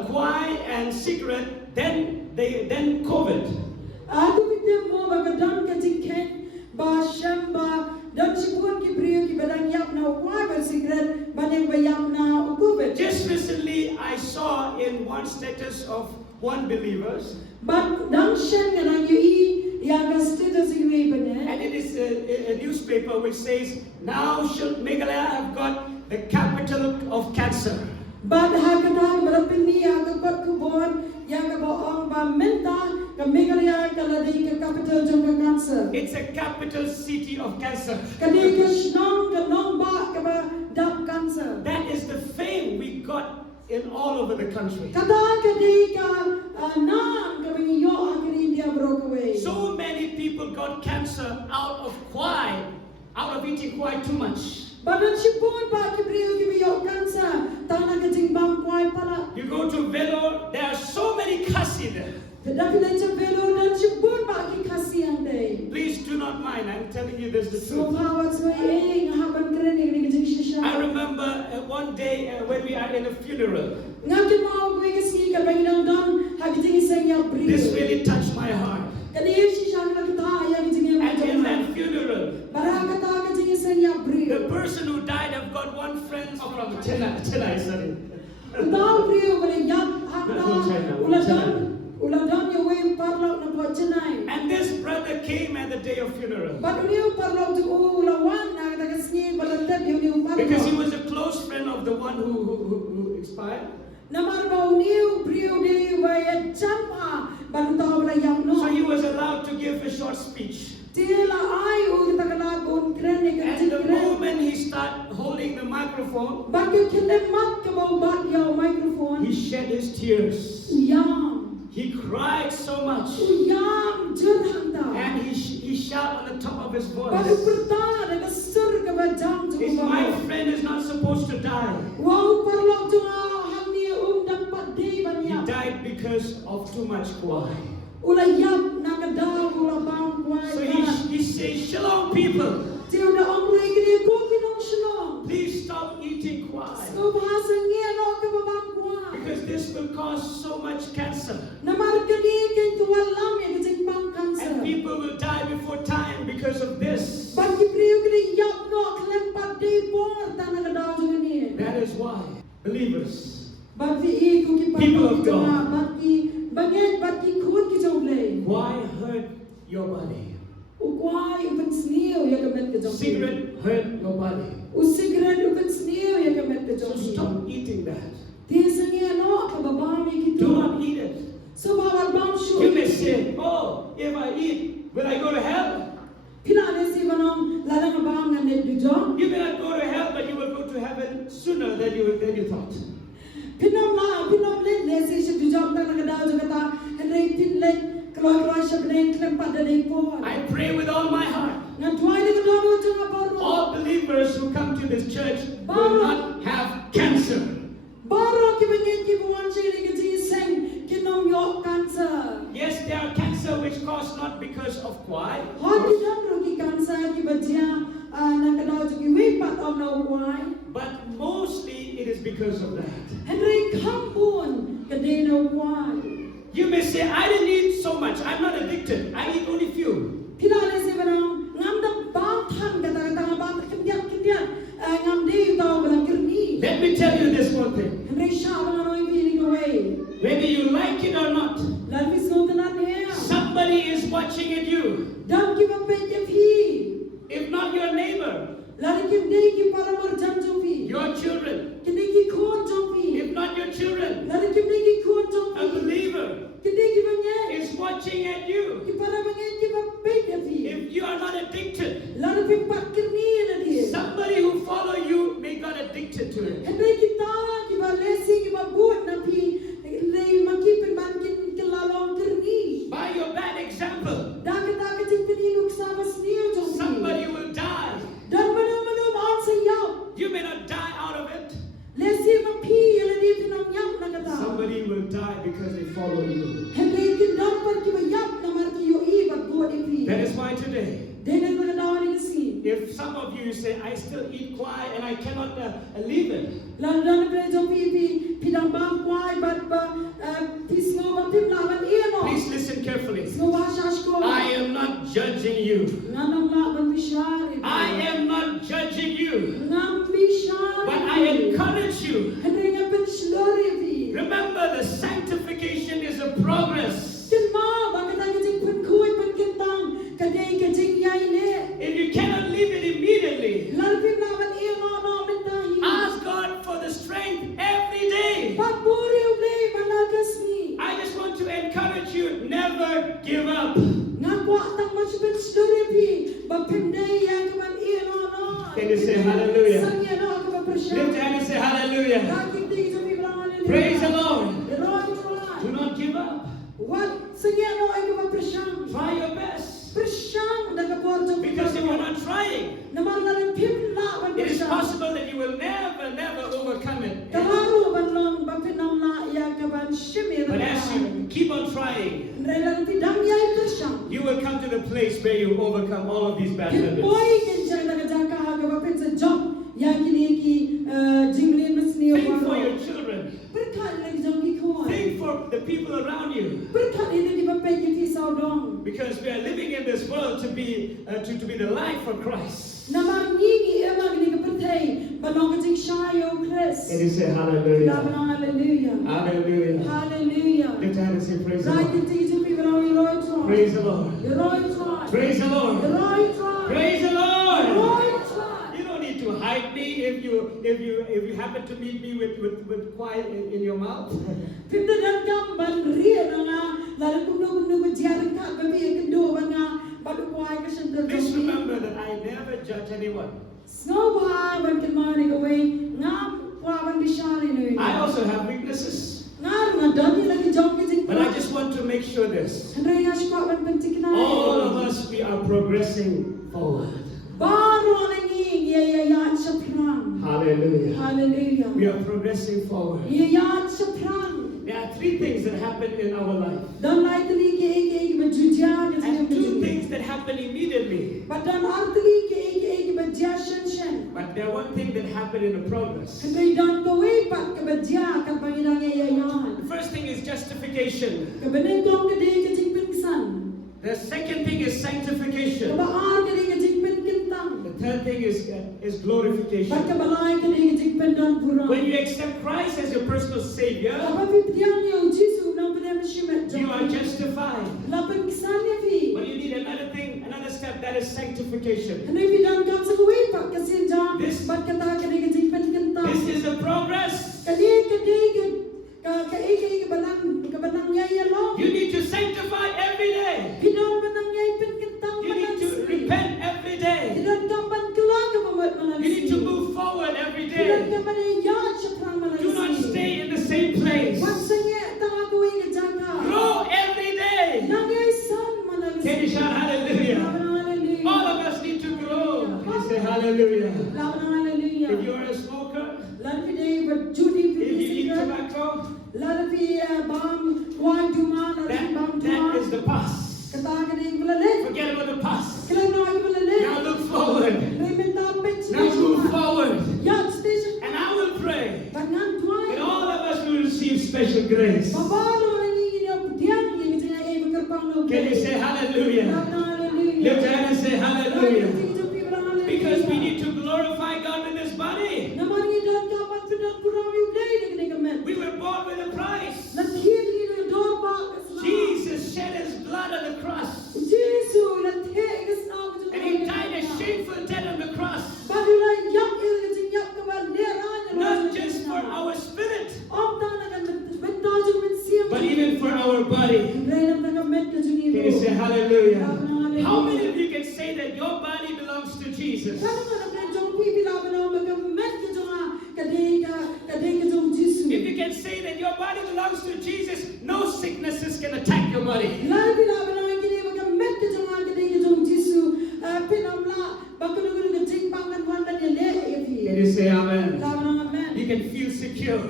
kwai and cigarette than COVID? Aku pikir mo bagadam ka jingken ba shamba dan sipun ki brio ki badang yap na kwa ba sigret badang bayam na ukubet. Just recently, I saw in one status of one believers, But dang shen nga nang yui ya ga status igwe bane. and it is a newspaper which says, now should Meghalaya have got the capital of cancer. But hagadang barapin ni ya ga kot kubon ya ga boong ba menta ka Meghalaya ka ladai ka capital jong ka cancer. It's a capital city of cancer. Kadi ka shnong ka nong ba ka ba dap cancer. That is the fame we got in all over the country. Kata kadi ka nan ka bingiyo ang India broke away. So many people got cancer out of kwai, out of eating kwai too much. Badan sipun pa kibriyo kibiyo kansa tana kajing bang kwai pala. You go to Vellore, there are so many Khasi there. Kedapilan sa velo dan sipun pa ki Khasi ang day. Please do not mind. telling you this the So truth. bawat so haban keren ni kajing shisha. I remember one day when we are in a funeral. Ngakin mau gue kasi ka bangin don hagijing isang ya bri. This really touched my heart. Kani shisha na kita ya gijing And in that funeral, baraka ta kajing isang ya bri. the person who died, I've got one friend from Chennai, sorry. Tao bri wala yap hangta uladan ya way parlo na po Chennai. And this brother came at the day of funeral. But uniu parlo tu ulawan na tagasni balatad uniu parlo. Because he was a close friend of the one who expired. Namar ba uniu brio de way champa baluta wala yap no. So he was allowed to give a short speech. Tila ay tagala gon kren ni And the kajing kren. moment he started holding the microphone, Bakit kilemat ka ba bat yaw microphone? he shed his tears. Uyam. He cried so much. Uyam jurhanta. And he shouted on the top of his voice. Baru pertama daga sur ka ba jam tu If ba. my friend is not supposed to die, Wow parlo tu hangni dapat di he banya. died because of too much kwai. Ula yap na kada ula bang kwai. So he says, Shalom people, Tiu na ang ray kini ko kinong shalom. please stop eating kwai. So bahasa niya no ka ba bang kwai. Because this will cause so much cancer. Namar kani kin tuwalam ya kajing bang kanser. And people will die before time because of this. Bagi priyo kini yap no kelempat di por tanah kada juga ni. That is why, believers, Bagi iku ki People of God. bagi kuat ki jauhlay. why hurt your body? Ukwai upan sniyo ya kamet ka jauhlay. Cigarette hurt your body. Usigran upan sniyo ya kamet ka So jauhlay. stop eating that. Tiasa niya no kababami ki Do tu. not eat it. So bawal bang You may shu. say, oh, if I eat, will I go to hell? Pinale si banong ladang abang nganet dujo. You may not go to hell, but you will go to heaven sooner than you thought. Pinom le si si dujo ta kada jagata henry tin le kloy siya blen kelempat dari por. I pray with all my heart. Ngatwai le kada do janga baro. All believers who come to this church will not have cancer. Baro ki bangin ki buwan siya ni kaji seng kinom yok cancer. Yes, there are cancer which cause not because of kwai. Hot ki dam ro ki cancer ki bajia na kada jo ki we pat on no why. But mostly it is because of that. Henry Kambun kade no why. You may say, I didn't eat so much. I'm not addicted. I eat only few. Pilale si banong ngam da bang thang kata kata bang kindian ngam di tau bala kirni. Let me tell you this one thing. Henry Shah bala no ibi away. Whether you like it or not, Lalvi sotana ne. somebody is watching at you. Dam ki ba pe fi. If not your neighbor, Lari kim dei ki para mar jam jo fi. your children. Kini ki khon jo fi. If not your children, Lari kim dei ki khon jo a fi. believer Kini ki bangye. is watching at you. Ki para bangye ki ba pe fi. If you are not addicted, Lari pin pat kirni na di. somebody who follow you may got addicted to it. Henry kita ki ba lesi ki ba buat na fi. Lei makipin ban kin kilalong kirni. By your bad example, Dagat pinin sama sniyo jo fi. somebody will die. Dan manu maan sa yaw. You may not die out of it. Lesi ma pi yala di pinang yaw na kata. Somebody will die because they follow you. Henry kin dapat ki ba yaw na mar ki yo i ba buat ipi. That is why today, Dengan mga dawan ni kasi. if some of you say, I still eat kwai and I cannot leave it, Lalu na prejo pi pidang bang kwai bat ba pisngo ba pim laban iano. please listen carefully. Pisngo ba shasko. I am not judging you. Nanam la ban bishari. I am not judging you. Ngam bishari. But I encourage you. Henry nga ben shlori pi. Remember, the sanctification is a progress. Kin ma ba kata kajing pun kuy pun kintang kadai kajing yai le. If you cannot leave it immediately, Lalu pim laban iano no bentahi. ask God for the strength every day. Pat buri ublay managasni. I just want to encourage you, never give up. Nga kwa tang mas ben shlori pi. Ba pim dai ya kaman iano no. Can you say hallelujah? Sangya no ka ba Lift your hand and say hallelujah. Praise the Lord. Do not give up. What? Sangya no ay ka ba prashang. Try your best. Prashang na ka porto. Because if you're not trying, Naman na rin pim la ban it is prashang. possible that you will never overcome it. Kaharo ban lang ba pinam la ya ka ban shimir. But as you keep on trying, Nrela rin pidam yay prashang. you will come to the place where you overcome all of these bad Kin habits. boy kin jang na jang ka ha ga pen sa job ya kini ki jinglen masni Think for your children. Berkat lagi jang ki khoi. Think for the people around you. Berkat ini di bape ki fi sao dong. Because we are living in this world to be the light for Christ. Namar ngi emang ni ka perthai balong ka jing shayo Chris. And you say hallelujah. Hallelujah. Hallelujah. Hallelujah. Lift your hand and say praise the Right Lord. ti ji pi balong ni roi tro. Praise the Lord. Roi tro. Praise the Lord. Roi tro. Praise the Lord. Roi tro. You don't need to hide me if you happen to meet me with quiet in your mouth. Pinda dan kam ban ria nga lalu kumno jiaran ka babi kendo banga badu kwai ka shantar. Just remember that I never judge anyone. Snow ba ban kemani ka way ngam kwa ban bishari no. I also have weaknesses. Ngar nga dani lagi jong ki jing. But I just want to make sure this. Andre ya shko ban pentikna. All of us, we are progressing forward. Baro nangi ya shaphang. Hallelujah. Hallelujah. We are progressing forward. Ya shaphang. There are three things that happen in our life. Dan lai tali ke ek bajujia ke And two jing. things that happen immediately. But dan artali ke ek bajia shen. But there one thing that happened in the progress. Kay dan ko way pat ka bajia ka pangirang ya yan. The first thing is justification. Ka bening kong ka de ka jing pinsan. The second thing is Ka sanctification. baar ka de ka jing pin kintang. The third thing is Bat glorification. ka balay ka de ka jing pin dan purang. When you accept Christ as your personal Savior, Apa pipiang yo Jisu nang padam shimet. you are justified. Lapan kisan ya fi. But you need another thing, another step, that is sanctification. Ano bidan kam sa kuwi pat kasi jam. This- Bat ka ta ka de ka jing pin kintang. This is the progress. Ka banang ya ya long. You need to sanctify every day. Pidon banang ya pin kintang. You need to repent every day. Pidon kam ban kula ka mamat malang. You need to move forward every Pidon day. kam ban ya shaprang malang. Do not stay in the same place. Wansanya tanga kuwi ka jaka. Grow every day. Nang ay san malang. Can you shout hallelujah? Hallelujah. All of us need to grow. Can you say hallelujah? Hallelujah. If you're a smoker, Lalu dia berjudi if you eat pergi tobacco, lalu dia bam kuat cuma lalu bam that is cuma the past. kata dia boleh Forget about the past. kalau nak boleh Now look forward. minta peci Now move forward. ya station And I will pray dengan tuan that all of us will receive special grace. bapa orang ini dia yang jangan berkerbang Can you say hallelujah? hallelujah Lift your hand and say hallelujah. Because we need to glorify God with this body. namanya dan kapan sudah kurang yudai dengan kemen We were bought with a price. lakir ni dorba Jesus shed his blood on the cross. Jesu lakir kesna And he died a shameful death on the cross. Barulah yak il yak kebanderan Not just for our spirit, om tanah kan betul juga mensiam but even for our body. Reina tengah met ke jungi Can you say hallelujah? How many of you can say that your body belongs to Jesus? Kalau mana jong pi bila bana ke met ke jonga kadai ke jong Jesu If you can say that your body belongs to Jesus, no sicknesses can attack your body. Lalu bila bana kini ke met ke jonga kadai ke jong Jesu pinamla bakulu ke jing pangan wanda dia le ya fi Can you say amen? Lawan amen You can feel secure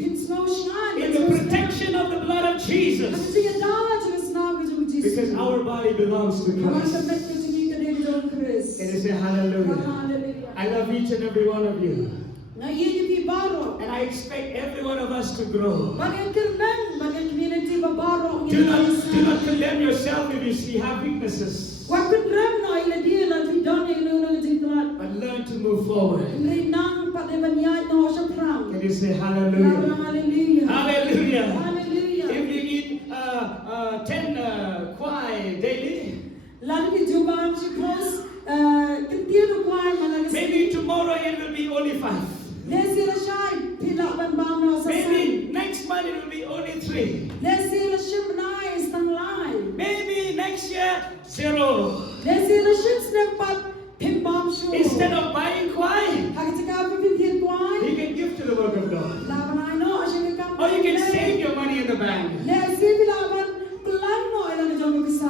It's no shine in the protection of the blood of Jesus. Because our body belongs to Christ. Can you say hallelujah? I love each and every one of you. And I expect every one of us to grow. Do not condemn yourself if you have weaknesses. But learn to move forward. Can you say hallelujah? Hallelujah. If you eat 10 kwai daily, maybe tomorrow it will be only 5. Maybe next month it will be only 3. Maybe next year 0. Instead of buying kwai, you can give to the work of God. Or you can save your money in the bank.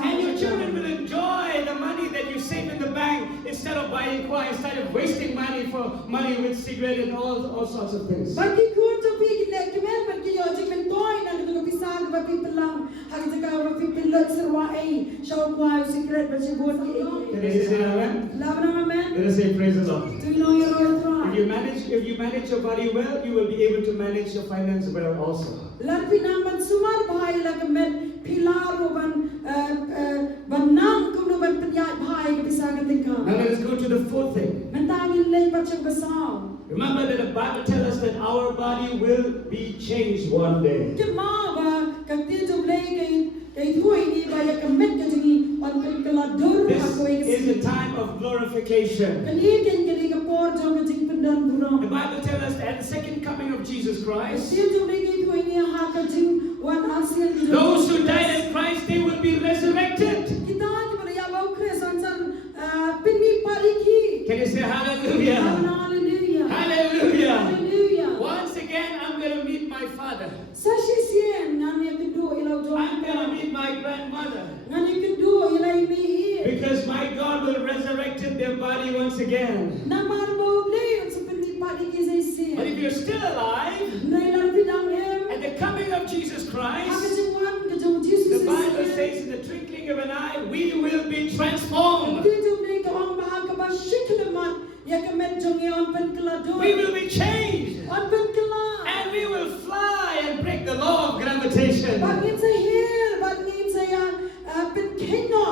And your children will enjoy the money that you save in the bank instead of buying kwai, instead of wasting money with cigarette and all sorts of things. pilot serwa show kwa secret bersebut Can I say amen? Lawan amen. Let us say praise the Lord. Tu know your Lord. If you manage your body well, you will be able to manage your finance well also. Lar pinaman sumar bhai lagamet pilaro ban nam kuno ban penyat bhai ke bisa ketika. Now let us go to the fourth thing. Mentangin lei pacang besar. Remember that the Bible tells us that our body will be changed one day. Ke ma ba kakti jom lei kai thui ni ba ya kemet ke jingi on kan kala dur This ha koi is a time of glorification. Kani ken kali ka por jom ke jing pendan burong. The Bible tells us that at the second coming of Jesus Christ, Sia jom lei kai thui ni ha ka jing wan asian those who died in Christ, they will be resurrected. Kita ni pada ya bau kres san pinmi pariki. Can you say hallelujah? Hallelujah. Hallelujah. Hallelujah. Once again, I'm going to meet my father. Sashi sien ngani kedua ilau jom. I'm going to meet my grandmother. Ngani kedua ilai mi. Because my God will resurrect their body once again. Namar bau lei sa pinmi pariki sai sien. But if you're still alive, Nai lar pinang em. at the coming of Jesus Haka Christ, jing wan ke jom Jesus. the Bible says in the twinkling of an eye, we will be transformed. Kita jom lei ka wan bahag ka ba shiklemat. Ya kemet jom ya on pen kala do. We will be changed. On pen kala. And we will fly and break the law of gravitation. Bangin sa hill, bangin sa ya pen kino.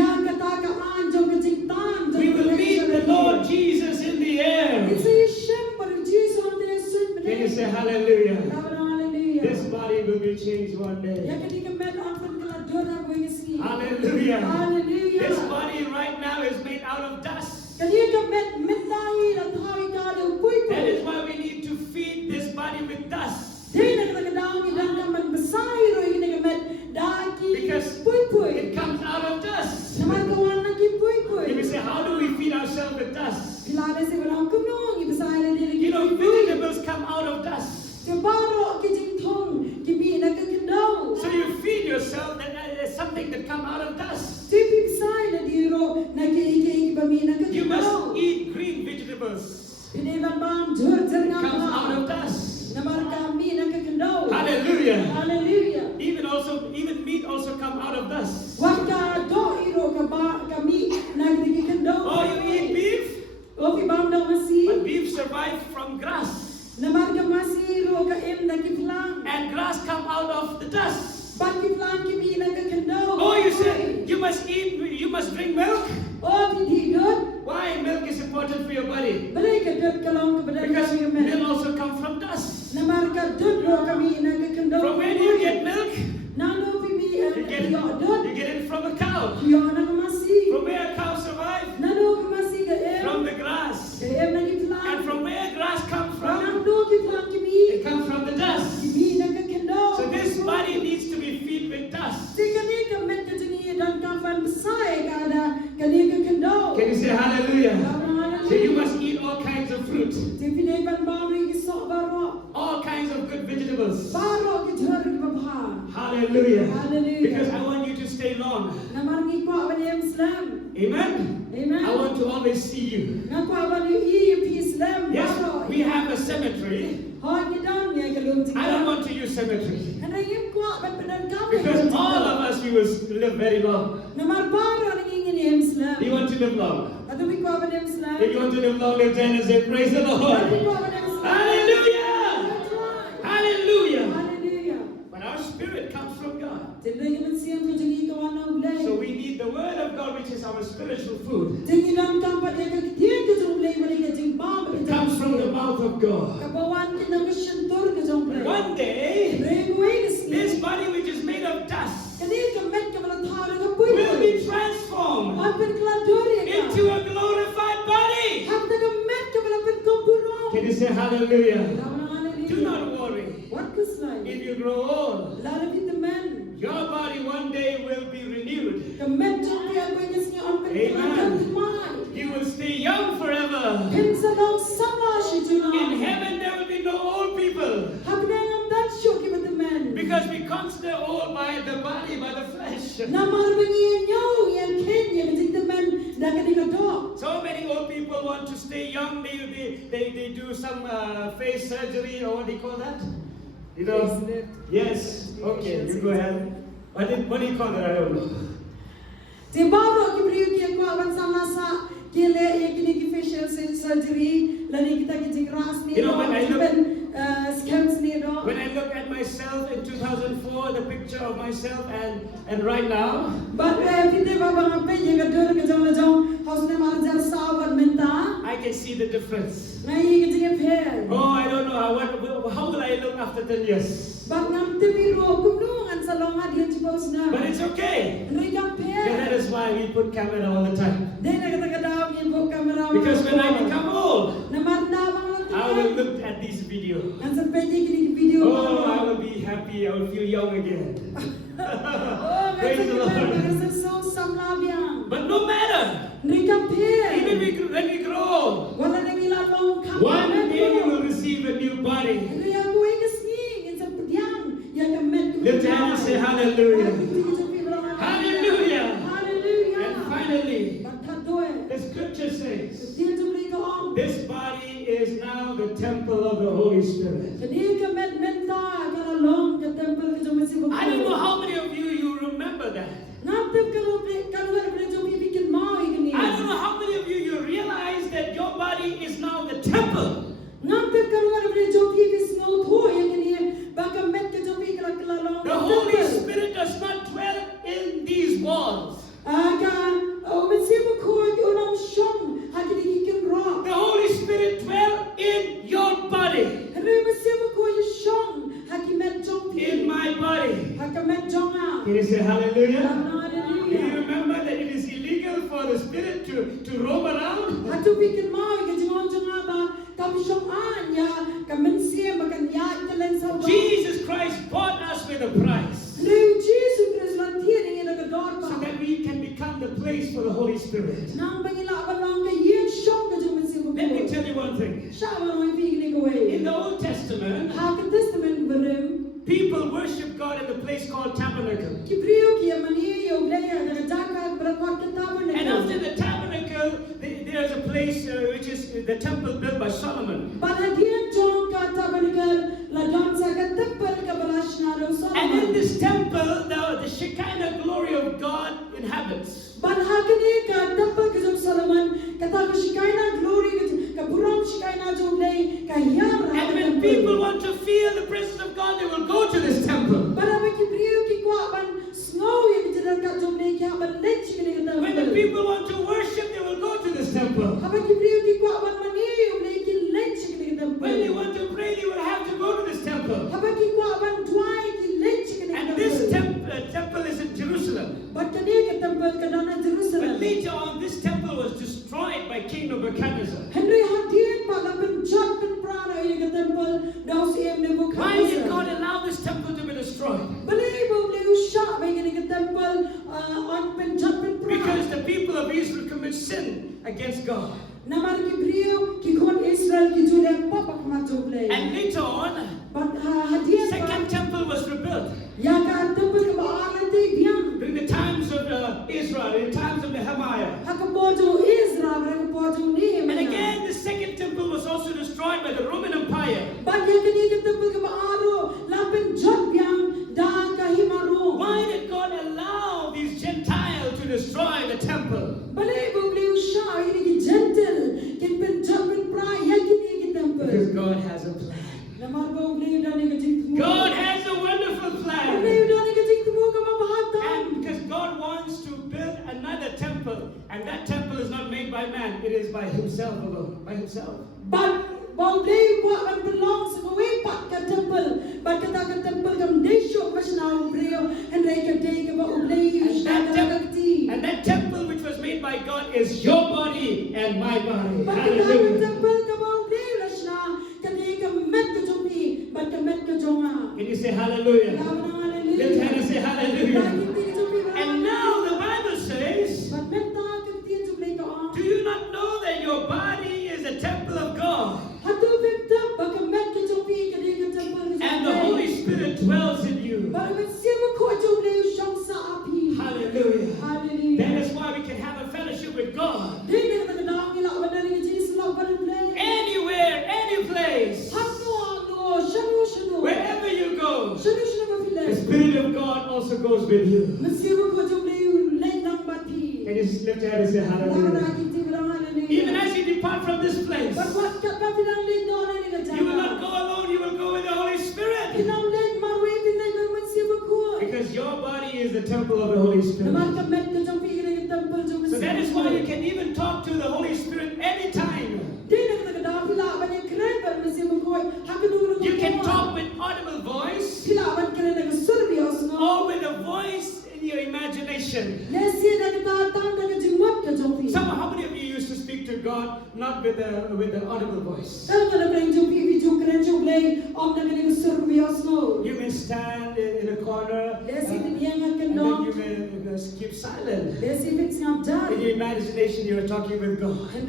Ya kata ka an jom ke jing tan. We will meet the Lord Jesus in the air. It's a shame, but Jesus on the street. Can you say hallelujah? Hallelujah. This body will be changed one Ya day. ketika met on pen kala do na boy ski. Hallelujah. Hallelujah. This body right now is made out of dust. Ketika met tahi la tahi ka de pui That pui. is why we need to feed this body with dust. Dia nak kena daungi dan kaman besai ro ini kemet daki Because pui pui. it comes out of dust. Nama kawan lagi pui pui. If you say, how do we feed ourselves with dust? Bila ada si orang kunong i besai la dia lagi. You know, vegetables come out of dust. Kebaro ki jing thong ki mi na ka kendau. So you feed yourself that there's something that come out of dust. Tipi besai la dia ro na ki ba mi na ka You must kendau. eat green vegetables. Ini ban bam jur It jernga. comes out of dust. Nama kami na ka kendau. Hallelujah. Hallelujah. Even meat also come out of dust. Waka do iro ka ba kami na ki kendau. Oh, you eat beef? O ki bam daw masi. But beef survives from grass. Nama ka masi ro ka em na ki flang. And grass come out of the dust. Ban ki flang ki mi na ka kendau. Oh, you say you must drink milk? Oh, ki good. Why? Milk is important for your body. Balai ka dut kalong ka badan Because ka men. milk also comes from dust. Namar ka dut ro kami na ka kendau. From where do you get milk? Nano pipi You get it from a cow. Yo na ka masi. From where cows survive? Nano ka masi ka em. From the grass. Ka em na ki flang. And from where grass comes from? Nano ki flang ki mi. It comes from the dust. Ki mi na ka kendau. So this body needs to be fed with dust. Tika ni ka met ka jini dan ka fan besai ka ada ka ni ka kendau. Can you say hallelujah? Hallelujah. So you must eat all kinds of fruit, Tipi ni ban bami ki sok baro. all kinds of good vegetables. Baro ki jhar ki babha. Hallelujah. Hallelujah. Because I want you to stay long. Namar ngi kwa ban Islam. Amen. Amen. I want to always see you. Nga kwa ban i Islam. Yes, Baro. we have a cemetery. Hoi ki dan ya kalum tika. I don't want to use cemetery. Ana yim kwa ban padan kami. Because all of us, we will live very long. Namar baro ngi ngi Islam. Do you want to live long? Atu mi kwa ban Islam. If you want to live long, live 10 and say, praise the Atu Lord. kwa ban Islam. Hallelujah. That's right. Hallelujah. Hallelujah. But our spirit comes from God. Tinda yim siam ko jingi ka wana ulai. So we need the word of God, which is our spiritual food. Jingi dan kampa dia ka tiang ka jong ulai balik ka jing bam. It comes from the mouth of God. Kabawan ki nang syentur ka jong ulai. One day, This this body which is made of dust kani ka met ka bala thara ka pui. will be transformed Apen keladori ka. into a glorified body. Hafta ka met ka bala pen kumpurong. Can you say hallelujah? Hallelujah. Do not worry. What is like? If you grow old, Lalo kita men. your body one day will be renewed. Ka met jong pi aku ingin singa on pen Amen. keladori. You will stay young forever. Pin sa long sama si juna. In heaven, there will be no old people. Hafta ngam dat show ki bata men. Because we consider old by the body, by the flesh. Namar bengi nyau yang ken yang jing the men da ka di ka dog. So many old people want to stay young. They do some face surgery, or what do you call that? You know? Facelift. Yes. Okay, you go ahead. What do you call it? I don't know. Di baro ki brio ki ko aban sama sa kile ekini ki facial surgery lani kita ki jingras ni You know, when I look- scans ni do. When I look at myself in 2004, the picture of myself and right now, But pite baba ngape ye ka dur ke jong jong haus ne mar jar sa ban menta. I can see the difference. Ngai ki jinge phe. Oh, I don't know how will I look after 10 years. Bang ngam te biro kumnu an salonga dia cipos na. But it's okay. Ngai ka And phe. that is why we put camera all the time. Dena kata kata ni bo kamera. Because when I become old, na manda bang I will look at these videos. An sampai ni kini video. Oh, I will be happy. I will feel young again. Oh, Praise the Lord. so samlabiang. But no matter, Ngai phe. even when we grow, Wala nang ilalong kam. one day we will receive a new body. Kaya ko ay kasing in sa pudyang ya kamet. Lift your hand and say hallelujah. Hallelujah. Hallelujah. And finally, Batadoe. the scripture says, Dia tu beli ko. this body is now the temple of the Holy Spirit. Jadi kamet menta kalau long ke temple ke jom si I don't know how many of you remember that. Ngapte kalau ada jom bikin mau ini. I don't know how many of you realize that your body is now the temple. Ngapte kalau ada jom bikin ngau tho ini. Baka met ke jom bikin kalau long. The Holy Spirit does not dwell in these walls. Aga mesti ko orang shong hadi bikin rock. The Holy Spirit dwells in your body, Hari mesti ko shong hadi met jom in my body. Hakamet jonga. Can you say hallelujah? Do Hallelujah. you remember that it is illegal for the Spirit to roam around? Hatu bikin mau ke jonga jonga ba kam shong an ya kamensie makan ya italen sa ba. Jesus Christ bought us with a price Leu Jesus Christ lantier ni na kador so ba. that we can become the place for the Holy Spirit. Nang bangila abalang ke yen shong ke jonga si Let me tell you one thing. Shawa no ibig ni ko In we. the Old Testament, Ha ke testament berim. people worship God in the place called tabernacle. Kibriyo ki mani yo bleya na jaka berakot ke tabernacle. And after the tabernacle, there's a place which is the temple built by Solomon. Baladian jong ka tabernacle la don sa ka temple ka balashna ro sa. And in this temple, the Shekinah glory of God inhabits. Ban hakini ka temple ka jom Solomon kata ko shikaina glory ka buram shikaina jom lay ka yam ra. And when people want to feel the presence of God, they will go to this temple. Para ba kibriyo ki kwa ban snow ye jadar ka jom lay ka ban lech ni ka When the temple. people want to worship, they will go to this temple. Aba kibriyo ki kwa ban mani yo lay ki lech ni ka When they temple. want to pray, they will have to go to this temple. Aba ki kwa ban twai ki lech ni ka And this temple. temple is in Jerusalem. But kani ka temple ka dana But Jerusalem. later on, this temple was destroyed by King Nebuchadnezzar. Henry hadian pa la ben jat ben prana ye ka temple daw si em ne bu Why did God allow this temple to be destroyed? Believe le usha may gani temple on pen jat pen Because the people of Israel commit sin against God. namar ki brio ki kon Israel ki jule papa kama joble And later on, but hadian second temple was rebuilt. ya ka temple ka baalati biang During the times of Israel, in the times of Nehemiah. hakabojo Israel ka bojo ni And again, the second temple was also destroyed by the Roman Empire. but ya kani ka temple ka baaro la pen jat biang da ka himaru Why did God allow these Gentiles to destroy the temple? believe le usha ini ki gentle kin pen jat pen pra ya kini ki temple Because God has a plan. namar ba le dani ka jik God has a wonderful plan. And because God wants to build another temple, and that temple is not made by man, it is by himself alone, by himself. But Bauday what belongs to way pat ka temple, but kata ka temple kam desho pasna ubreo and like a day ka ublay And that temple which was made by God is your body and my body. But kata ka Hallelujah. temple ka bauday lasna kata ka met ka jumi, but ka met ka jonga. Can you say hallelujah? Lift hand and say hallelujah. And now the Bible says, do you not know that your body is a temple of God? And the Holy Spirit dwells in you. Hallelujah. That is why we can have a fellowship with God. Anywhere, any place, wherever you go, the Spirit of God also goes with Can you just lift your hand and say hallelujah? Even as you depart from this place, you will not go alone, you will go with the Holy Spirit. Because your body is the temple of the Holy Spirit. So that is why you can even talk to the Holy Spirit anytime. You can talk with audible voice or with a voice in your imagination. How many of you used to speak to God not with the audible voice? You may stand in a corner and then you may keep silent. In your imagination you are talking with God. In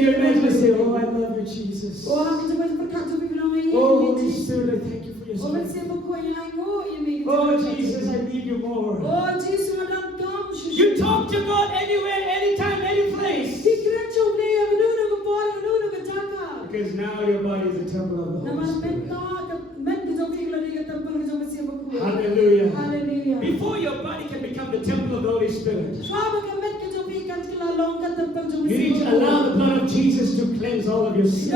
your imagination say, oh, I love you, Jesus. Oh, Holy Spirit, I thank you for your strength. Oh, Jesus, I need you more. You talk to God anywhere, anytime, any place. Because now your body is a temple of the Holy Spirit. Hallelujah. Hallelujah. Before your body can become the temple of the Holy Spirit, you need to allow the blood of Jesus to cleanse all of your sin.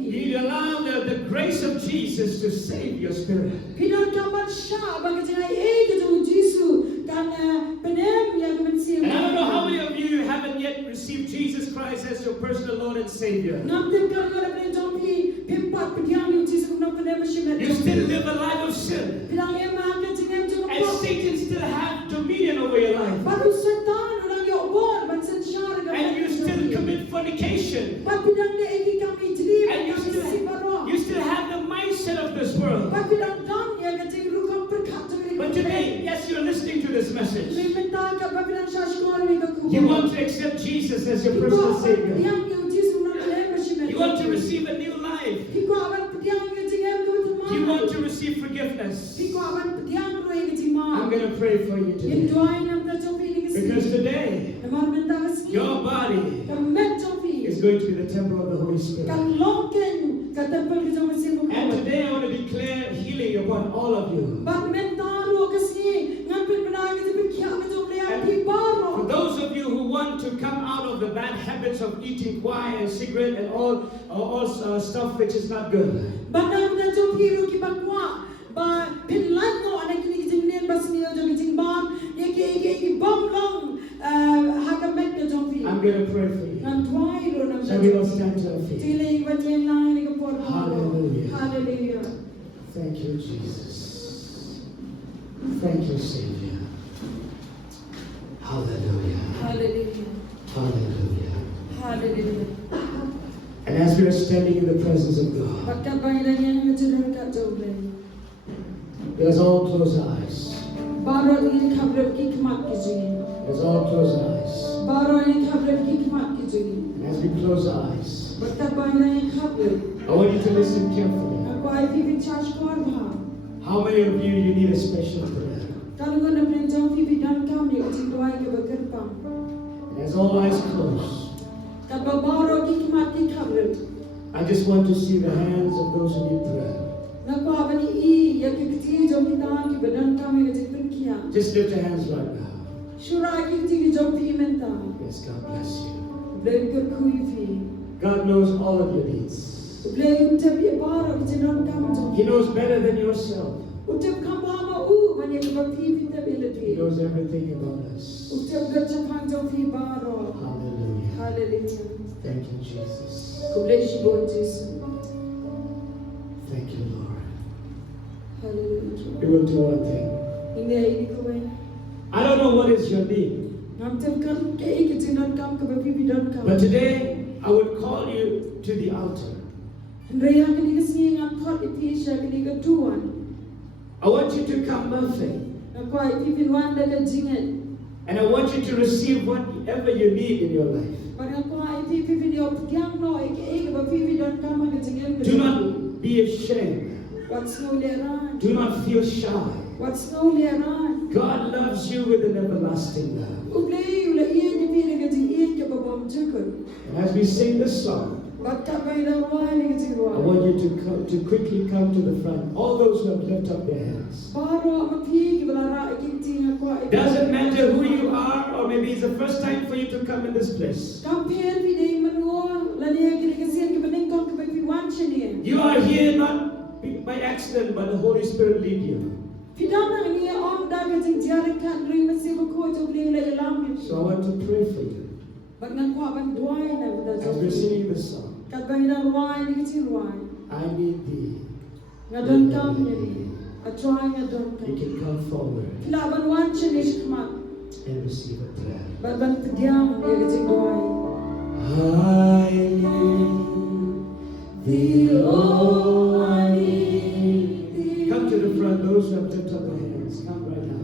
You need to allow the grace of Jesus to save your spirit. And I don't know how many of you haven't yet received Jesus Christ as your personal Lord and Savior. You still live a life of sin. And Satan still has dominion over your life. And you still commit fornication. And you still have the mindset of this world. But today, yes, you're listening to this message. You want to accept Jesus as your personal Savior. You want to receive a new life. You want to receive forgiveness. I'm going to pray for you today. Because today, your body is going to be the temple of the Holy Spirit. And today I want to declare healing upon all of you. For those of you who want to come out of the bad habits of eating kwai and cigarette and all stuff which is not good. I'm going to pray for you. So we will stand to our feet. Hallelujah. Hallelujah. Thank you, Jesus. Thank you, Savior. Hallelujah. Hallelujah. Hallelujah. Hallelujah. And as we are standing in the presence of God, let's all close our eyes. Let's all close our eyes. And as we close our eyes, I want you to listen carefully. How many of you need a special prayer? And as all eyes closed, I just want to see the hands of those who need prayer. Just lift your hands right now. Yes, God bless you. God knows all of your needs. He knows better than yourself. He knows everything about us. Hallelujah. Hallelujah. Thank you, Jesus. Thank you, Lord. Hallelujah. We will do our thing. I don't know what is your need. But today, I would call you to the altar. I want you to come nothing. And I want you to receive whatever you need in your life. Do not be ashamed. Do not feel shy. God loves you with an everlasting love. And as we sing this song, I want you to quickly come to the front. All those who have lifted up their hands. first time for you to come in this place. Kampian pidi menua lani kini kesian ke bening kong ke bepi wancenia. You are here not by accident, but the Holy Spirit lead you. Pidana ni om dah kecing jarak kan ring masih berkuat jubli le lam. So I want to pray for you. Bagan kuat ban duai na pada As we're singing this song, kat bangina ruai ni kecil ruai. I need thee. Ngadon kam ni. Atrai ngadon You kam. can come forward Laban wancenia shikmat. and receive a prayer. Baban tegiam dia kecing duai. I need thee, oh, I need thee. Come to the front, those who have lifted up their hands. Come right now.